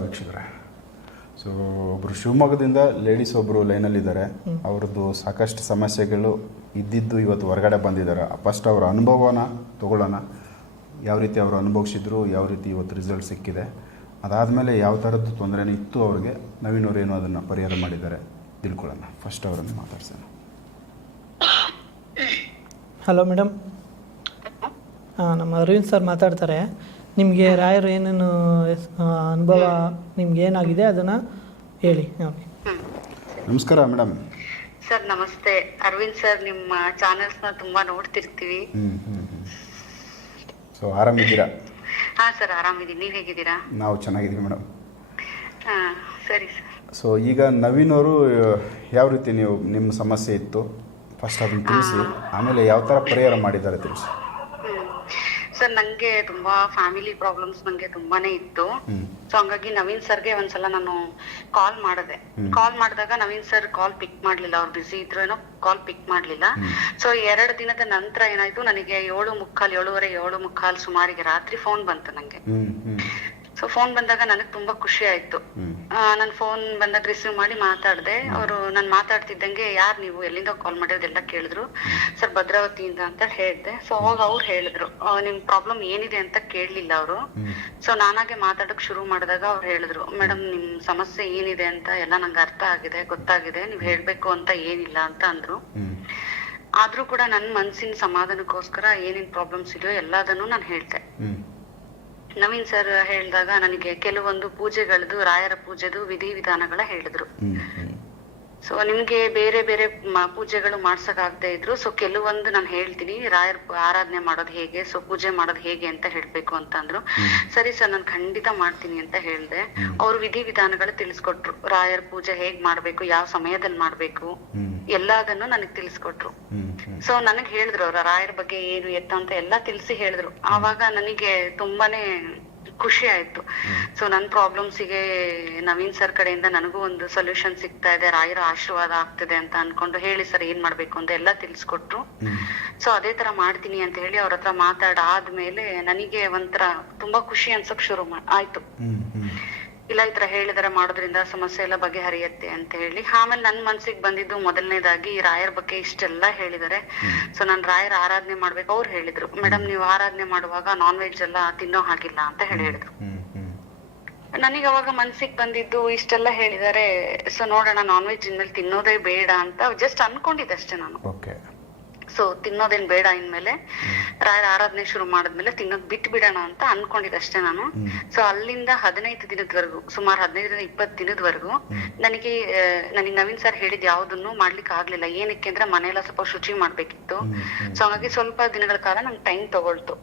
ವೀಕ್ಷಕರೇ. ಸೊ ಒಬ್ಬರು ಶಿವಮೊಗ್ಗದಿಂದ ಲೇಡೀಸ್ ಒಬ್ಬರು ಲೈನಲ್ಲಿದ್ದಾರೆ ಅವ್ರದ್ದು ಸಾಕಷ್ಟು ಸಮಸ್ಯೆಗಳು ಇದ್ದಿದ್ದು ಇವತ್ತು ಹೊರಗಡೆ ಬಂದಿದ್ದಾರೆ. ಫಸ್ಟ್ ಅವರ ಅನುಭವನ ತಗೊಳ್ಳೋಣ. ಯಾವ ರೀತಿ ಅವರು ಅನುಭವಿಸಿದ್ರು ಯಾವ ರೀತಿ ಇವತ್ತು ರಿಸಲ್ಟ್ ಸಿಕ್ಕಿದೆ. ಅದಾದಮೇಲೆ ಯಾವ ಥರದ್ದು ತೊಂದರೆನೇ ಇತ್ತು ಅವ್ರಿಗೆ ನವೀನ್ ಅವ್ರು ಏನೋ ಅದನ್ನು ಪರಿಹಾರ ಮಾಡಿದ್ದಾರೆ ತಿಳ್ಕೊಳ್ಳೋಣ. ಫಸ್ಟ್ ಅವರನ್ನು ಮಾತಾಡ್ಸೋಣ. ಹಲೋ ಮೇಡಮ್ ಹಾಂ ನಮ್ಮ ಅರವಿಂದ್ ಸರ್ ಮಾತಾಡ್ತಾರೆ. ನಿಮಗೆ ರಾಯರು ಏನೇನು ಅನುಭವ ನಿಮ್ಗೆ ಏನಾಗಿದೆ ಅದನ್ನು ಹೇಳಿ ಓಕೆ ನಮಸ್ಕಾರ ಮೇಡಮ್. ಸರ್ ನಮಸ್ತೆ. ಅರವಿಂದ್ ಸರ್ ನಿಮ್ಮ ಚಾನೆಲ್ಸ್ನ ತುಂಬಾ ನೋಡ್ತಿರ್ತೀವಿ. ಸೊ ಆರಾಮಿದ್ದೀರಾ? ಹಾ ಸರ್ ಆರಾಮಿದ್ದೀನಿ ನೀವು ಹೇಗಿದ್ದೀರಾ? ನಾವು ಚೆನ್ನಾಗಿದ್ದೀವಿ ಮೇಡಮ್. ಹಾ ಸರಿ ಸರ್. ಸೊ ಈಗ ನವೀನ್ ಅವರು ಯಾವ ರೀತಿ ನೀವು ನಿಮ್ಮ ಸಮಸ್ಯೆ ಇತ್ತು? ಫಸ್ಟ್ ಅದನ್ನು ತಿಳಿಸಿ. ಆಮೇಲೆ ಯಾವ ಥರ ಪರಿಹಾರ ಮಾಡಿದ್ದಾರೆ ತಿಳಿಸಿ. ಸರ್ ನಂಗೆ ತುಂಬಾ ಫ್ಯಾಮಿಲಿ ಪ್ರಾಬ್ಲಮ್ಸ್ ನಂಗೆ ತುಂಬಾನೇ ಇತ್ತು. ಸೊ ಹಂಗಾಗಿ ನವೀನ್ ಸರ್ಗೆ ಒಂದ್ಸಲ ನಾನು ಕಾಲ್ ಮಾಡಿದೆ. ಕಾಲ್ ಮಾಡಿದಾಗ ನವೀನ್ ಸರ್ ಕಾಲ್ ಪಿಕ್ ಮಾಡ್ಲಿಲ್ಲ. ಅವ್ರು ಬಿಸಿ ಇದ್ರು ಏನೋ ಕಾಲ್ ಪಿಕ್ ಮಾಡ್ಲಿಲ್ಲ. ಸೊ ಎರಡು ದಿನದ ನಂತರ ಏನಾಯ್ತು ನನಗೆ ಏಳು ಮುಕ್ಕಾಲ್ ಏಳುವರೆ ಏಳು ಮುಕ್ಕಾಲ್ ಸುಮಾರಿಗೆ ರಾತ್ರಿ ಫೋನ್ ಬಂತು ನಂಗೆ. ಸೊ ಫೋನ್ ಬಂದಾಗ ನನಗೆ ತುಂಬಾ ಖುಷಿ ಆಯ್ತು. ನನ್ನ ಫೋನ್ ಬಂದಾಗ ರಿಸೀವ್ ಮಾಡಿ ಮಾತಾಡ್ದೆ. ಅವರು ನಾನು ಮಾತಾಡ್ತಿದ್ದಂಗೆ ಯಾರ್ ನೀವು ಎಲ್ಲಿಂದ ಕಾಲ್ ಮಾಡಿರೋದೆಲ್ಲ ಕೇಳಿದ್ರು. ಸರ್ ಭದ್ರಾವತಿಯಿಂದ ಅಂತ ಹೇಳ್ದೆ. ಸೊ ಅವಾಗ ಅವ್ರು ಹೇಳಿದ್ರು ನಿಮ್ ಪ್ರಾಬ್ಲಮ್ ಏನಿದೆ ಅಂತ ಕೇಳಲಿಲ್ಲ ಅವರು. ಸೊ ನಾನಾಗೆ ಮಾತಾಡಕ್ ಶುರು ಮಾಡಿದಾಗ ಅವ್ರು ಹೇಳಿದ್ರು ಮೇಡಮ್ ನಿಮ್ ಸಮಸ್ಯೆ ಏನಿದೆ ಅಂತ ಎಲ್ಲ ನಂಗೆ ಅರ್ಥ ಆಗಿದೆ ಗೊತ್ತಾಗಿದೆ ನೀವ್ ಹೇಳ್ಬೇಕು ಅಂತ ಏನಿಲ್ಲ ಅಂತ ಅಂದ್ರು. ಆದ್ರೂ ಕೂಡ ನನ್ ಮನ್ಸಿನ ಸಮಾಧಾನಕ್ಕೋಸ್ಕರ ಏನೇನ್ ಪ್ರಾಬ್ಲಮ್ಸ್ ಇದೆಯೋ ಎಲ್ಲದನ್ನು ನಾನು ಹೇಳ್ದೆ. ಹ್ಞೂ ನವೀನ್ ಸರ್ ಹೇಳಿದಾಗ ನನಗೆ ಕೆಲವೊಂದು ಪೂಜೆಗಳದ್ದು ರಾಯರ ಪೂಜೆದು ವಿಧಿವಿಧಾನಗಳ ಹೇಳಿದ್ರು. ಹ್ಞೂ ಹ್ಞೂ ಸೊ ನಿಮ್ಗೆ ಬೇರೆ ಬೇರೆ ಪೂಜೆಗಳು ಮಾಡ್ಸಕ್ ಆಗದೆ ಇದ್ರು ಸೊ ಕೆಲವೊಂದು ನಾನು ಹೇಳ್ತೀನಿ. ರಾಯರ್ ಆರಾಧನೆ ಮಾಡೋದು ಹೇಗೆ ಸೊ ಪೂಜೆ ಮಾಡೋದು ಹೇಗೆ ಅಂತ ಹೇಳ್ಬೇಕು ಅಂತ ಅಂದ್ರು ಸರಿ ಸರ್ ನಾನು ಖಂಡಿತ ಮಾಡ್ತೀನಿ ಅಂತ ಹೇಳ್ದೆ. ಅವ್ರು ವಿಧಿವಿಧಾನಗಳು ತಿಳಿಸ್ಕೊಟ್ರು. ರಾಯರ್ ಪೂಜೆ ಹೇಗ್ ಮಾಡ್ಬೇಕು ಯಾವ ಸಮಯದಲ್ಲಿ ಮಾಡ್ಬೇಕು ಎಲ್ಲದನ್ನು ನನಗ್ ತಿಳಿಸ್ಕೊಟ್ರು. ಸೊ ನನಗ್ ಹೇಳಿದ್ರು ಅವ್ರ ರಾಯರ್ ಬಗ್ಗೆ ಏನು ಎತ್ತ ಅಂತ ಎಲ್ಲಾ ತಿಳಿಸಿ ಹೇಳಿದ್ರು. ಆವಾಗ ನನಗೆ ತುಂಬಾನೇ ಖುಷಿ ಆಯ್ತು. ಸೊ ನನ್ ಪ್ರಾಬ್ಲಮ್ಸಿಗೆ ನವೀನ್ ಸರ್ ಕಡೆಯಿಂದ ನನಗೂ ಒಂದು ಸೊಲ್ಯೂಷನ್ ಸಿಗ್ತಾ ಇದೆ. ರಾಯರ ಆಶೀರ್ವಾದ ಆಗ್ತಿದೆ ಅಂತ ಅನ್ಕೊಂಡು ಹೇಳಿ ಸರ್ ಏನ್ ಮಾಡ್ಬೇಕು ಅಂತ ಎಲ್ಲ ತಿಳಿಸ್ಕೊಟ್ರು. ಸೊ ಅದೇ ತರ ಮಾಡ್ತೀನಿ ಅಂತ ಹೇಳಿ ಅವ್ರ ಹತ್ರ ಮಾತಾಡಾದ್ಮೇಲೆ ನನಗೆ ಒಂಥರ ತುಂಬಾ ಖುಷಿ ಅನ್ಸಕ್ ಶುರು ಆಯ್ತು. ಇಲ್ಲ ಈ ತರ ಹೇಳಿದರೆ ಮಾಡೋದ್ರಿಂದ ಸಮಸ್ಯೆ ಎಲ್ಲ ಬಗೆಹರಿಯತ್ತೆ ಅಂತ ಹೇಳಿ. ಆಮೇಲೆ ನನ್ ಮನ್ಸಿಗೆ ಬಂದಿದ್ದು ಮೊದಲನೇದಾಗಿ ರಾಯರ ಬಗ್ಗೆ ಇಷ್ಟೆಲ್ಲ ಹೇಳಿದಾರೆ. ಸೊ ನಾನ್ ರಾಯರ ಆರಾಧನೆ ಮಾಡ್ಬೇಕು ಅವ್ರು ಹೇಳಿದ್ರು. ಮೇಡಮ್ ನೀವು ಆರಾಧನೆ ಮಾಡುವಾಗ ನಾನ್ ವೆಜ್ ಎಲ್ಲ ತಿನ್ನೋ ಹಾಗಿಲ್ಲ ಅಂತ ಹೇಳಿ ಹೇಳಿದ್ರು. ನನಗೆ ಅವಾಗ ಮನ್ಸಿಗೆ ಬಂದಿದ್ದು ಇಷ್ಟೆಲ್ಲ ಹೇಳಿದಾರೆ. ಸೊ ನೋಡೋಣ ನಾನ್ ವೆಜ್ ಇನ್ಮೇಲೆ ತಿನ್ನೋದೇ ಬೇಡ ಅಂತ ಜಸ್ಟ್ ಅನ್ಕೊಂಡಿದ್ದೆ ಅಷ್ಟೇ ನಾನು. ಸೊ ತಿನ್ನೋದೇನ್ ಬೇಡ ಇನ್ಮೇಲೆ. ರಾಯರ ಆರಾಧನೆ ಶುರು ಮಾಡಿದ್ಮೇಲೆ ತಿನ್ನೋದ್ ಬಿಟ್ಟು ಬಿಡೋಣ ಅಂತ ಅನ್ಕೊಂಡಿದ್ದೆ ಅಷ್ಟೇ ನಾನು ಸೊ ಅಲ್ಲಿಂದ ಹದಿನೈದು ದಿನದವರೆಗೂ ಸುಮಾರು ಹದಿನೈದರಿಂದ ಇಪ್ಪತ್ತು ದಿನದವರೆಗೂ ನನಗೆ ನನಿಗ್ ನವೀನ್ ಸರ್ ಹೇಳಿದ್ ಯಾವ್ದನ್ನು ಮಾಡ್ಲಿಕ್ಕೆ ಆಗ್ಲಿಲ್ಲ. ಏನಕ್ಕೆ ಅಂದ್ರೆ ಮನೆಯೆಲ್ಲ ಸ್ವಲ್ಪ ಶುಚಿ ಮಾಡ್ಬೇಕಿತ್ತು. ಸೊ ಹಾಗಾಗಿ ಸ್ವಲ್ಪ ದಿನಗಳ ಕಾಲ ನಂಗೆ ಟೈಮ್ ತಗೊಳ್ತು.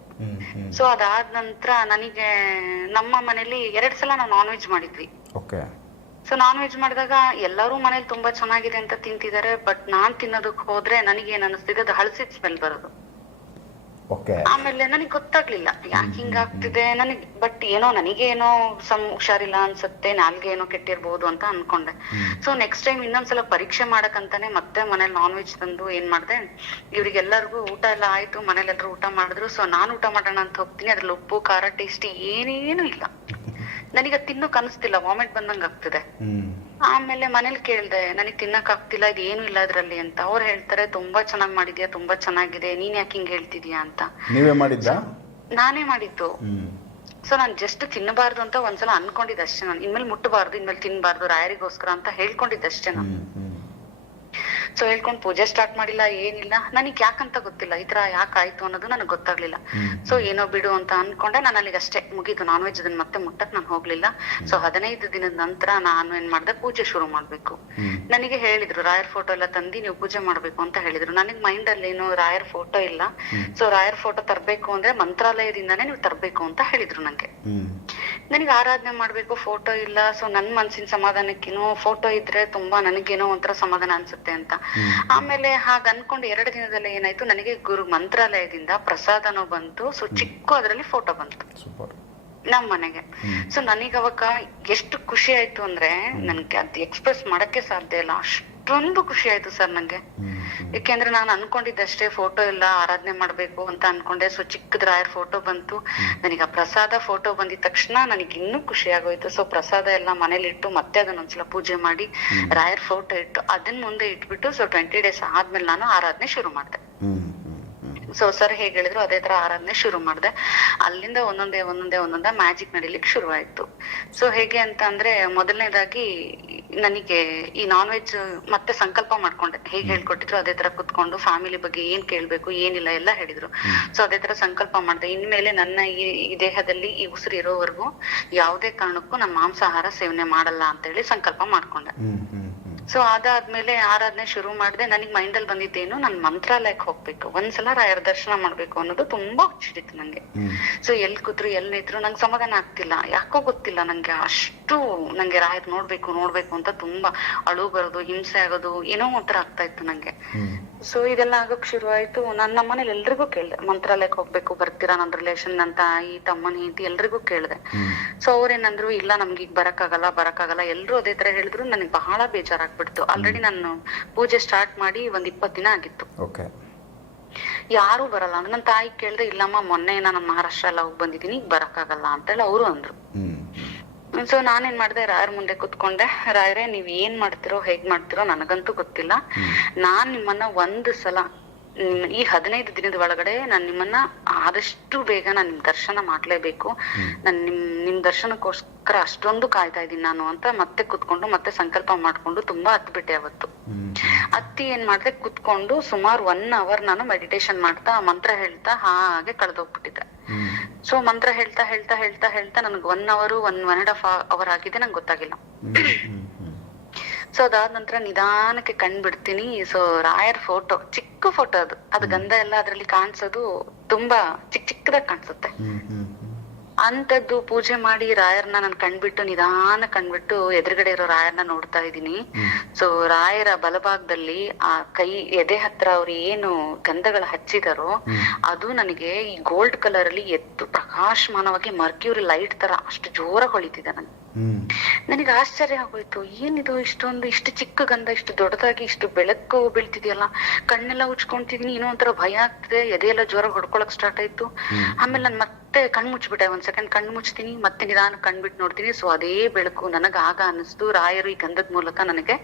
ಸೊ ಅದಾದ ನಂತರ ನನಗೆ ನಮ್ಮ ಮನೇಲಿ ಎರಡ್ ಸಲ ನಾವು ನಾನ್ ವೆಜ್ ಮಾಡಿದ್ವಿ. ಸೊ ನಾನ್ ವೆಜ್ ಮಾಡಿದಾಗ ಎಲ್ಲರೂ ಮನೇಲಿ ತುಂಬಾ ಚೆನ್ನಾಗಿದೆ ಅಂತ ತಿಂತಿದ್ದಾರೆ ಬಟ್ ನಾನ್ ತಿನ್ನೋದಕ್ ಹೋದ್ರೆ ನನಗೆ ಏನ್ ಅನಿಸ್ತಿದೆ? ಅದು ಹಳಸಿದ ಸ್ಮೆಲ್ ಬರೋದು. ಆಮೇಲೆ ನನಗೆ ಗೊತ್ತಾಗ್ಲಿಲ್ಲ. ಯಾಕೆ ಹಿಂಗಾಗ್ತಿದೆ? ನನಗೆ ಬಟ್ ಏನೋ ನನಗೆ ಏನೋ ಸಮ್ ಹುಷಾರಿಲ್ಲ ಅನ್ಸುತ್ತೆ ನಾಲ್ಗೆ ಏನೋ ಕೆಟ್ಟಿರ್ಬೋದು ಅಂತ ಅನ್ಕೊಂಡೆ. ಸೊ ನೆಕ್ಸ್ಟ್ ಟೈಮ್ ಇನ್ನೊಂದ್ಸಲ ಪರೀಕ್ಷೆ ಮಾಡಕಂತಾನೆ ಮತ್ತೆ ಮನೇಲಿ ನಾನ್ ವೆಜ್ ತಂದು ಏನ್ ಮಾಡ್ದೆ? ಇವ್ರಿಗೆಲ್ಲರಿಗೂ ಊಟ ಎಲ್ಲ ಆಯ್ತು ಮನೇಲಿ ಎಲ್ರು ಊಟ ಮಾಡಿದ್ರು. ಸೊ ನಾನ್ ಊಟ ಮಾಡೋಣ ಅಂತ ಹೋಗ್ತೀನಿ. ಅದ್ರಲ್ಲಿ ಉಪ್ಪು ಖಾರ ಟೇಸ್ಟಿ ಏನೇನು ಇಲ್ಲ. ನನಗೆ ತಿನ್ನೋಕ್ ಅನಿಸ್ತಿಲ್ಲ ವಾಮಿಟ್ ಬಂದಂಗ ಆಗ್ತಿದೆ. ಆಮೇಲೆ ಮನೇಲಿ ಕೇಳ್ದೆ ನನಗ್ ತಿನ್ನಕ್ ಆಗ್ತಿಲ್ಲ ಇದು ಏನು ಇಲ್ಲ ಅದ್ರಲ್ಲಿ ಅಂತ. ಅವ್ರು ಹೇಳ್ತಾರೆ ತುಂಬಾ ಚೆನ್ನಾಗ್ ಮಾಡಿದ್ಯಾ ತುಂಬಾ ಚೆನ್ನಾಗಿದೆ ನೀನ್ ಯಾಕೆ ಹಿಂಗ್ ಹೇಳ್ತಿದ್ಯಾ ಅಂತ. ನೀವೇ ಮಾಡಿದ್ದ? ನಾನೇ ಮಾಡಿದ್ದು. ಸೊ ನಾನ್ ಜಸ್ಟ್ ತಿನ್ನಬಾರ್ದು ಅಂತ ಒಂದ್ಸಲ ಅನ್ಕೊಂಡಿದ್ದೆ ಅಷ್ಟೇ ನಾನು. ಇನ್ಮೇಲೆ ಮುಟ್ಟಬಾರ್ದು ಇನ್ಮೇಲೆ ತಿನ್ಬಾರ್ದು ರಾಯರಿಗೋಸ್ಕರ ಅಂತ ಹೇಳ್ಕೊಂಡಿದ್ದೆ ಅಷ್ಟೇ ನಾನು. ಸೊ ಹೇಳ್ಕೊಂಡ್ ಪೂಜೆ ಸ್ಟಾರ್ಟ್ ಮಾಡಿಲ್ಲ ಏನಿಲ್ಲ. ನನಗೆ ಯಾಕಂತ ಗೊತ್ತಿಲ್ಲ ಈ ತರ ಯಾಕಾಯ್ತು ಅನ್ನೋದು ನನಗೆ ಗೊತ್ತಾಗ್ಲಿಲ್ಲ. ಸೊ ಏನೋ ಬಿಡು ಅಂತ ಅನ್ಕೊಂಡೆ ನಾನು ಅಲ್ಲಿಗೆ ಅಷ್ಟೇ ಮುಗೀತು. ನಾನ್ ವೆಜ್ ಅದನ್ನ ಮತ್ತೆ ಮುಟ್ಟಕ್ ನಾನು ಹೋಗ್ಲಿಲ್ಲ. ಸೊ ಹದಿನೈದು ದಿನದ ನಂತರ ನಾನು ಏನ್ ಮಾಡ್ದೆ ಪೂಜೆ ಶುರು ಮಾಡ್ಬೇಕು. ನನಗೆ ಹೇಳಿದ್ರು ರಾಯರ್ ಫೋಟೋ ಎಲ್ಲ ತಂದಿ ನೀವು ಪೂಜೆ ಮಾಡ್ಬೇಕು ಅಂತ ಹೇಳಿದ್ರು. ನನಗೆ ಮೈಂಡ್ ಅಲ್ಲಿ ಏನು ರಾಯರ್ ಫೋಟೋ ಇಲ್ಲ. ಸೊ ರಾಯರ್ ಫೋಟೋ ತರ್ಬೇಕು ಅಂದ್ರೆ ಮಂತ್ರಾಲಯದಿಂದಾನೇ ನೀವು ತರ್ಬೇಕು ಅಂತ ಹೇಳಿದ್ರು ನಂಗೆ. ನನಗೆ ಆರಾಧನೆ ಮಾಡ್ಬೇಕು ಫೋಟೋ ಇಲ್ಲ. ಸೊ ನನ್ ಮನ್ಸಿನ ಸಮಾಧಾನಕ್ಕೇನೋ ಫೋಟೋ ಇದ್ರೆ ತುಂಬಾ ನನಗೇನೋ ಒಂಥರ ಸಮಾಧಾನ ಅನ್ಸುತ್ತೆ ಅಂತ. ಆಮೇಲೆ ಹಾಗ ಅನ್ಕೊಂಡು ಎರಡು ದಿನದಲ್ಲಿ ಏನಾಯ್ತು ನನಗೆ ಗುರು ಮಂತ್ರಾಲಯದಿಂದ ಪ್ರಸಾದನೋ ಬಂತು. ಸೊ ಚಿಕ್ಕ ಅದ್ರಲ್ಲಿ ಫೋಟೋ ಬಂತು. ನಮ್ ಮನೆಗೆ. ಸೊ ನನಗೆ ಅವಾಗ ಎಷ್ಟು ಖುಷಿ ಆಯ್ತು ಅಂದ್ರೆ ನನ್ಗೆ ಅದ್ ಎಕ್ಸ್ಪ್ರೆಸ್ ಮಾಡಕ್ಕೆ ಸಾಧ್ಯ ಇಲ್ಲ. ಅಷ್ಟೊಂದು ಖುಷಿ ಆಯ್ತು ಸರ್ ನಂಗೆ. ಯಾಕೆಂದ್ರೆ ನಾನು ಅನ್ಕೊಂಡಿದ್ದಷ್ಟೇ ಫೋಟೋ ಎಲ್ಲ ಆರಾಧನೆ ಮಾಡ್ಬೇಕು ಅಂತ ಅನ್ಕೊಂಡೆ. ಸೊ ಚಿಕ್ಕದ ರಾಯರ್ ಫೋಟೋ ಬಂತು. ನನಗೆ ಆ ಪ್ರಸಾದ ಫೋಟೋ ಬಂದಿದ ತಕ್ಷಣ ನನಗೆ ಇನ್ನೂ ಖುಷಿ ಆಗೋಯ್ತು. ಸೊ ಪ್ರಸಾದ ಎಲ್ಲ ಮನೇಲಿ ಇಟ್ಟು ಮತ್ತೆ ಅದನ್ನ ಒಂದ್ಸಲ ಪೂಜೆ ಮಾಡಿ ರಾಯರ್ ಫೋಟೋ ಇಟ್ಟು ಅದನ್ನ ಮುಂದೆ ಇಟ್ಬಿಟ್ಟು ಸೊ ಟ್ವೆಂಟಿ ಡೇಸ್ ಆದ್ಮೇಲೆ ನಾನು ಆರಾಧನೆ ಶುರು ಮಾಡಿದೆ. ಸೊ ಸರ್ ಹೇಗ್ ಹೇಳಿದ್ರು ಅದೇ ತರ ಆರಾಧನೆ ಶುರು ಮಾಡಿದೆ. ಅಲ್ಲಿಂದ ಒಂದೊಂದೇ ಒಂದೊಂದೇ ಒಂದೊಂದೇ ಮ್ಯಾಜಿಕ್ ನಡಿಲಿಕ್ಕೆ ಶುರು ಆಯ್ತು ಸೊ ಹೇಗೆ ಅಂತ ಅಂದ್ರೆ ಮೊದಲನೇದಾಗಿ ನನಗೆ ಈ ನಾನ್ ವೆಜ್ ಮತ್ತೆ ಸಂಕಲ್ಪ ಮಾಡ್ಕೊಂಡೆ. ಹೇಗೆ ಹೇಳ್ಕೊಟ್ಟಿದ್ರು ಅದೇ ತರ ಕುತ್ಕೊಂಡು ಫ್ಯಾಮಿಲಿ ಬಗ್ಗೆ ಏನ್ ಕೇಳ್ಬೇಕು ಏನಿಲ್ಲ ಎಲ್ಲ ಹೇಳಿದ್ರು. ಸೊ ಅದೇ ತರ ಸಂಕಲ್ಪ ಮಾಡಿದೆ. ಇನ್ಮೇಲೆ ನನ್ನ ಈ ದೇಹದಲ್ಲಿ ಈ ಉಸಿರು ಇರೋವರೆಗೂ ಯಾವುದೇ ಕಾರಣಕ್ಕೂ ನಾನು ಮಾಂಸಾಹಾರ ಸೇವನೆ ಮಾಡಲ್ಲ ಅಂತ ಹೇಳಿ ಸಂಕಲ್ಪ ಮಾಡ್ಕೊಂಡೆ. ಸೊ ಅದಾದ್ಮೇಲೆ ಆರಾಧನೆ ಶುರು ಮಾಡಿದೆ ನನಗೆ ಮೈಂಡ್ ಅಲ್ಲಿ ಬಂದಿದ್ದೇನು ನನ್ ಮಂತ್ರಾಲಯಕ್ಕೆ ಹೋಗ್ಬೇಕು. ಒಂದ್ಸಲ ರಾಯರ ದರ್ಶನ ಮಾಡ್ಬೇಕು ಅನ್ನೋದು ತುಂಬಾ ಹುಚ್ಚಿಡಿತ್ತು ನಂಗೆ. ಸೊ ಎಲ್ ಕೂತ್ರು ಎಲ್ ನಿಂತ್ರು ನಂಗೆ ಸಮಾಧಾನ ಆಗ್ತಿಲ್ಲ. ಯಾಕೋ ಗೊತ್ತಿಲ್ಲ ನಂಗೆ ಅಷ್ಟು ನಂಗೆ ರಾಯರ್ ನೋಡ್ಬೇಕು ನೋಡ್ಬೇಕು ಅಂತ ತುಂಬಾ ಅಳು ಬರೋದು ಹಿಂಸೆ ಆಗೋದು ಏನೋ ಒಂಥರ ಆಗ್ತಾ ಇತ್ತು ನಂಗೆ. ಸೊ ಇದೆಲ್ಲ ಆಗಕ್ ಶುರು ಆಯ್ತು ನನ್ನ ನಮ್ಮನೇಲಿ ಎಲ್ರಿಗೂ ಕೇಳ್ದೆ ಮಂತ್ರಾಲಯಕ್ಕೆ ಹೋಗ್ಬೇಕು ಬರ್ತೀರಾ ನನ್ನ ರಿಲೇಷನ್ ನನ್ ತಾಯಿ ತಮ್ಮನ ಹೆಂಡತಿ ಎಲ್ರಿಗೂ ಕೇಳ್ದೆ. ಸೊ ಅವ್ರೇನಂದ್ರು ಇಲ್ಲ ನಮ್ಗೆ ಈಗ ಬರಕ್ಕಾಗಲ್ಲ ಬರಕ್ಕಾಗಲ್ಲ. ಎಲ್ರು ಅದೇ ತರ ಹೇಳಿದ್ರು ನನಗೆ ಬಹಳ ಬೇಜಾರಾಗ್ಬಿಡ್ತು. ಆಲ್ರೆಡಿ ನಾನು ಪೂಜೆ ಸ್ಟಾರ್ಟ್ ಮಾಡಿ ಒಂದ್ ಇಪ್ಪತ್ ದಿನ ಆಗಿತ್ತು. ಯಾರು ಬರಲ್ಲ. ಅಂದ್ರೆ ನನ್ನ ತಾಯಿ ಕೇಳ್ದೆ ಇಲ್ಲಮ್ಮ ಮೊನ್ನೆ ನಾನು ಮಹಾರಾಷ್ಟ್ರ ಎಲ್ಲ ಹೋಗಿ ಬಂದಿದ್ದೀನಿ ಈಗ ಬರಕ್ಕಾಗಲ್ಲ ಅಂತ ಹೇಳಿ ಅವರು ಅಂದ್ರು. ಸೊ ನಾನೇನ್ ಮಾಡ್ದೆ ರಾಯರ್ ಮುಂದೆ ಕುತ್ಕೊಂಡೆ. ರಾಯರೇ ನೀವ್ ಏನ್ ಮಾಡ್ತಿರೋ ಹೇಗ್ ಮಾಡ್ತಿರೋ ನನಗಂತೂ ಗೊತ್ತಿಲ್ಲ. ನಾನ್ ನಿಮ್ಮನ್ನ ಒಂದ್ ಸಲ ಈ ಹದಿನೈದು ದಿನದ ಒಳಗಡೆ ನಾನ್ ನಿಮ್ಮನ್ನ ಆದಷ್ಟು ಬೇಗ ನಾನ್ ನಿಮ್ ದರ್ಶನ ಮಾಡ್ಲೇಬೇಕು. ನಾನ್ ನಿಮ್ ನಿಮ್ ದರ್ಶನಕ್ಕೋಸ್ಕರ ಅಷ್ಟೊಂದು ಕಾಯ್ತಾ ಇದ್ದೀನಿ ನಾನು ಅಂತ ಮತ್ತೆ ಕುತ್ಕೊಂಡು ಮತ್ತೆ ಸಂಕಲ್ಪ ಮಾಡ್ಕೊಂಡು ತುಂಬಾ ಹತ್ಬಿಟ್ಟೆ ಅವತ್ತು. ಅತ್ತಿ ಏನ್ ಮಾಡ್ದೆ ಕುತ್ಕೊಂಡು ಸುಮಾರು ಒನ್ ಅವರ್ ನಾನು ಮೆಡಿಟೇಷನ್ ಮಾಡ್ತಾ ಮಂತ್ರ ಹೇಳ್ತಾ ಹಾಗೆ ಕಳೆದೋಗ್ಬಿಟ್ಟಿದ್ದೆ. ಸೊ ಮಂತ್ರ ಹೇಳ್ತಾ ಹೇಳ್ತಾ ಹೇಳ್ತಾ ಹೇಳ್ತಾ ನನಗೆ one hour one one and half hour ಆಗಿದೆ ನಂಗೆ ಗೊತ್ತಾಗಿಲ್ಲ. ಸೊ ಅದಾದ ನಂತರ ನಿಧಾನಕ್ಕೆ ಕಣ್ ಬಿಡ್ತೀನಿ. ಸೊ ರಾಯರ್ ಫೋಟೋ ಚಿಕ್ಕ ಫೋಟೋ ಅದು. ಅದು ಗಂಧ ಎಲ್ಲ ಅದ್ರಲ್ಲಿ ಕಾಣಿಸೋದು ತುಂಬಾ ಚಿಕ್ಕ ಚಿಕ್ಕದಾಗಿ ಕಾಣಿಸುತ್ತೆ. ಅಂತದ್ದು ಪೂಜೆ ಮಾಡಿ ರಾಯರ್ನ ನಾನು ಕಂಡ್ಬಿಟ್ಟು ನಿಧಾನ ಕಂಡ್ಬಿಟ್ಟು ಎದುರುಗಡೆ ಇರೋ ರಾಯರ್ನ ನೋಡ್ತಾ ಇದ್ದೀನಿ. ಸೊ ರಾಯರ ಬಲಭಾಗದಲ್ಲಿ ಆ ಕೈ ಎದೆ ಹತ್ರ ಅವ್ರು ಏನು ಗಂಧಗಳ ಹಚ್ಚಿದಾರೋ ಅದು ನನಗೆ ಈ ಗೋಲ್ಡ್ ಕಲರ್ ಅಲ್ಲಿ ಎದ್ದು ಪ್ರಕಾಶಮಾನವಾಗಿ ಮರ್ಕ್ಯೂರಿ ಲೈಟ್ ತರ ಅಷ್ಟು ಜೋರಾಗಿ ಹೊಳಿತಿದೆ ನನಗೆ ನನಗೆ ಆಶ್ಚರ್ಯ ಆಗೋಯ್ತು. ಏನಿದು ಇಷ್ಟೊಂದು ಇಷ್ಟು ಚಿಕ್ಕ ಗಂಧ ಇಷ್ಟು ದೊಡ್ಡದಾಗಿ ಇಷ್ಟು ಬೆಳಕು ಬೀಳ್ತಿದೆಯಲ್ಲ. ಕಣ್ಣೆಲ್ಲ ಉಚ್ಕೊಂತಿದೀನಿ ಏನೋ ಒಂಥರ ಭಯ ಆಗ್ತಿದೆ. ಎದೆಯೆಲ್ಲ ಜ್ವರ ಹೊಡ್ಕೊಳಕ್ ಸ್ಟಾರ್ಟ್ ಆಯ್ತು. ಆಮೇಲೆ ನಾನು ಮತ್ತೆ ಕಣ್ ಮುಚ್ಬಿಟ್ಟೆ ಒಂದ್ ಸೆಕೆಂಡ್ ಕಣ್ ಮುಚ್ತೀನಿ ಮತ್ತೆ ನಿಧಾನ ಕಣ್ಬಿಟ್ಟು ನೋಡ್ತೀನಿ. ಸೊ ಅದೇ ಬೆಳಕು ನನಗ ಆಗ ಅನಿಸ್ತು. ರಾಯರು ಈ ಗಂಧದ ಮೂಲಕ ನನಗೆ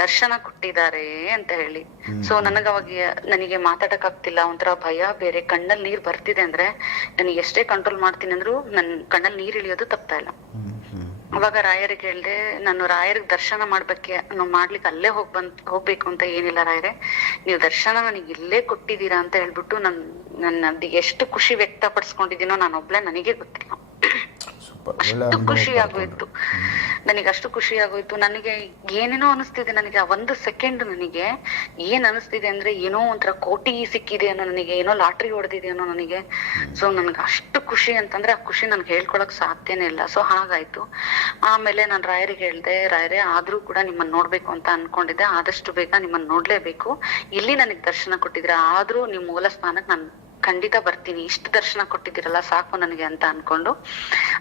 ದರ್ಶನ ಕೊಟ್ಟಿದ್ದಾರೆ ಅಂತ ಹೇಳಿ. ಸೊ ನನಗ ಅವಾಗ ನನಗೆ ಮಾತಾಡಕ್ ಆಗ್ತಿಲ್ಲ. ಒಂಥರ ಭಯ ಬೇರೆ ಕಣ್ಣಲ್ಲಿ ನೀರ್ ಬರ್ತಿದೆ ಅಂದ್ರೆ ನನಗೆ ಎಷ್ಟೇ ಕಂಟ್ರೋಲ್ ಮಾಡ್ತೀನಿ ಅಂದ್ರೂ ನನ್ ಕಣ್ಣಲ್ಲಿ ನೀರ್ ಇಳಿಯೋದು ತಪ್ತಾ ಇಲ್ಲ. ಅವಾಗ ರಾಯರಿಗೆ ಹೇಳ್ದೆ, ನಾನು ರಾಯರಿಗೆ ದರ್ಶನ ಮಾಡ್ಬೇಕೆ ಮಾಡ್ಲಿಕ್ಕೆ ಅಲ್ಲೇ ಹೋಗ್ ಬಂದ್, ಹೋಗ್ಬೇಕು ಅಂತ ಏನಿಲ್ಲ ರಾಯರೇ. ನೀವು ದರ್ಶನ ನನಗೆ ಇಲ್ಲೇ ಕೊಟ್ಟಿದ್ದೀರಾ ಅಂತ ಹೇಳ್ಬಿಟ್ಟು ನನ್ ನನ್ನ ಎಷ್ಟು ಖುಷಿ ವ್ಯಕ್ತಪಡಿಸ್ಕೊಂಡಿದ್ದೀನೋ ನಾನು ಒಬ್ಳೆ ನನಗೆ ಗೊತ್ತಿಲ್ಲ ಸೂಪರ್ ಒಳ್ಳೆ ಅಷ್ಟು ಅನುಭವ ಖುಷಿ. ಆಗೋಯ್ತು ನನಗೆ ಅಷ್ಟು ಖುಷಿ ಆಗೋಯ್ತು ನನಗೆ ಏನೇನೋ ಅನಿಸ್ತಿದೆ ನನಗೆ ಆ ಒಂದು ಸೆಕೆಂಡ್ ನನಗೆ ಏನ್ ಅನಿಸ್ತಿದೆ ಅಂದ್ರೆ ಏನೋ ಒಂಥರ ಕೋಟಿ ಸಿಕ್ಕಿದೆ ಅನ್ನೋ ನನಗೆ ಏನೋ ಲಾಟ್ರಿ ಹೊಡೆದಿದೆ ಅನ್ನೋ ನನಗೆ. ಸೊ ನನಗೆ ಅಷ್ಟು ಖುಷಿ ಅಂತಂದ್ರೆ ಆ ಖುಷಿ ನನ್ಗೆ ಹೇಳ್ಕೊಳಕ್ ಸಾಧ್ಯನೇ ಇಲ್ಲ. ಸೊ ಹಾಗಾಯ್ತು. ಆಮೇಲೆ ನಾನು ರಾಯರಿಗೆ ಹೇಳ್ದೆ ರಾಯರೇ ಆದ್ರೂ ಕೂಡ ನಿಮ್ಮನ್ನ ನೋಡ್ಬೇಕು ಅಂತ ಅನ್ಕೊಂಡಿದ್ದೆ. ಆದಷ್ಟು ಬೇಗ ನಿಮ್ಮನ್ನ ನೋಡ್ಲೇಬೇಕು. ಇಲ್ಲಿ ನನಗೆ ದರ್ಶನ ಕೊಟ್ಟಿದ್ರೆ ಆದ್ರೂ ನಿಮ್ ಮೂಲ ಸ್ಥಾನಕ್ಕೆ ನಾನು ಖಂಡಿತ ಬರ್ತೀನಿ. ಇಷ್ಟು ದರ್ಶನ ಕೊಟ್ಟಿದ್ದೀರಲ್ಲ ಸಾಕು ನನಗೆ ಅಂತ ಅನ್ಕೊಂಡು.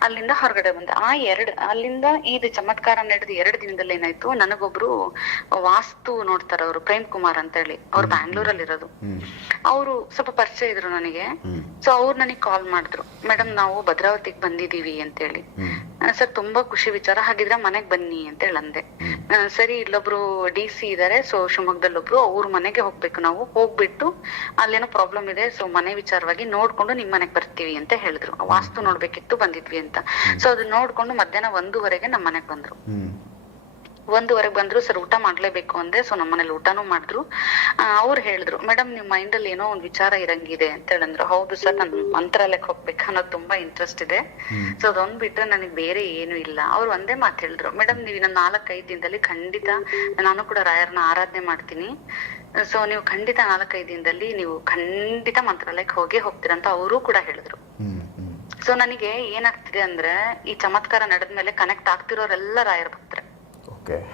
ಅಲ್ಲಿಂದ ಹೊರಗಡೆ ಬಂದೆ. ಆ ಎರಡ್ ಅಲ್ಲಿಂದ ಇದು ಚಮತ್ಕಾರ ನಡೆದ ಎರಡು ದಿನದಲ್ಲಿ ಏನಾಯ್ತು ನನಗೊಬ್ರು ವಾಸ್ತು ನೋಡ್ತಾರ ಅವರು ಪ್ರೇಮ್ ಕುಮಾರ್ ಅಂತ ಹೇಳಿ. ಅವ್ರು ಬ್ಯಾಂಗ್ಳೂರಲ್ಲಿ ಇರೋದು ಅವರು ಸ್ವಲ್ಪ ಪರಿಚಯ ಇದ್ರು ನನಗೆ. ಸೊ ಅವ್ರು ನನಗೆ ಕಾಲ್ ಮಾಡಿದ್ರು. ಮೇಡಮ್ ನಾವು ಭದ್ರಾವತಿಗೆ ಬಂದಿದೀವಿ ಅಂತೇಳಿ. ಹ್ಮ್. ಸರ್ ತುಂಬಾ ಖುಷಿ ವಿಚಾರ. ಹಾಗಿದ್ರೆ ಮನೆಗ್ ಬನ್ನಿ ಅಂತ ಹೇಳಂದೆ. ಸರಿ ಇಲ್ಲೊಬ್ರು ಡಿ ಸಿ ಇದಾರೆ ಸೊ ಶಿವಮೊಗ್ಗದಲ್ಲಿ ಒಬ್ರು ಅವ್ರ ಮನೆಗೆ ಹೋಗ್ಬೇಕು. ನಾವು ಹೋಗ್ಬಿಟ್ಟು ಅಲ್ಲೇನೋ ಪ್ರಾಬ್ಲಮ್ ಇದೆ ಸೊ ಮನೆ ವಿಚಾರವಾಗಿ ನೋಡ್ಕೊಂಡು ನಿಮ್ ಮನೆಗ್ ಬರ್ತೀವಿ ಅಂತ ಹೇಳಿದ್ರು. ವಾಸ್ತು ನೋಡ್ಬೇಕಿತ್ತು ಬಂದಿದ್ವಿ ಅಂತ. ಸೊ ಅದನ್ನ ನೋಡ್ಕೊಂಡು ಮಧ್ಯಾಹ್ನ ಒಂದೂವರೆಗೆ ನಮ್ ಮನೆಗ್ ಬಂದ್ರು. ಒಂದೂವರೆಗೆ ಬಂದ್ರು ಸರ್ ಊಟ ಮಾಡ್ಲೇಬೇಕು ಅಂದೆ ಸೊ ನಮ್ಮನೇಲಿ ಊಟನೂ ಮಾಡಿದ್ರು. ಅವ್ರು ಹೇಳಿದ್ರು ಮೇಡಮ್ ನಿಮ್ ಮೈಂಡ್ ಅಲ್ಲಿ ಏನೋ ಒಂದ್ ವಿಚಾರ ಇರಂಗಿದೆ ಅಂತ ಹೇಳಂದ್ರು. ಹೌದು ಸರ್ ನನ್ ಮಂತ್ರಾಲಯಕ್ಕೆ ಹೋಗ್ಬೇಕು ಅನ್ನೋದು ತುಂಬಾ ಇಂಟ್ರೆಸ್ಟ್ ಇದೆ. ಸೊ ಅದೊಂದ್ ಬಿಟ್ರೆ ನನಗೆ ಬೇರೆ ಏನು ಇಲ್ಲ. ಅವ್ರು ಒಂದೇ ಮಾತು ಹೇಳಿದ್ರು ಮೇಡಮ್ ನೀವು ಇನ್ನೊಂದ್ ನಾಲ್ಕೈದು ದಿನದಲ್ಲಿ ಖಂಡಿತ ನಾನು ಕೂಡ ರಾಯರ್ನ ಆರಾಧನೆ ಮಾಡ್ತೀನಿ. ಸೊ ನೀವು ಖಂಡಿತ ನಾಲ್ಕೈದು ದಿನದಲ್ಲಿ ನೀವು ಖಂಡಿತ ಮಂತ್ರಾಲಯಕ್ಕೆ ಹೋಗಿ ಹೋಗ್ತೀರಾ ಅಂತ ಅವರು ಕೂಡ ಹೇಳಿದ್ರು. ಸೊ ನನಗೆ ಏನಾಗ್ತಿದೆ ಅಂದ್ರೆ ಈ ಚಮತ್ಕಾರ ನಡೆದ್ಮೇಲೆ ಕನೆಕ್ಟ್ ಆಗ್ತಿರೋರೆಲ್ಲ ರಾಯರ್ ಭಕ್ತರೆ. ಓಕೆ.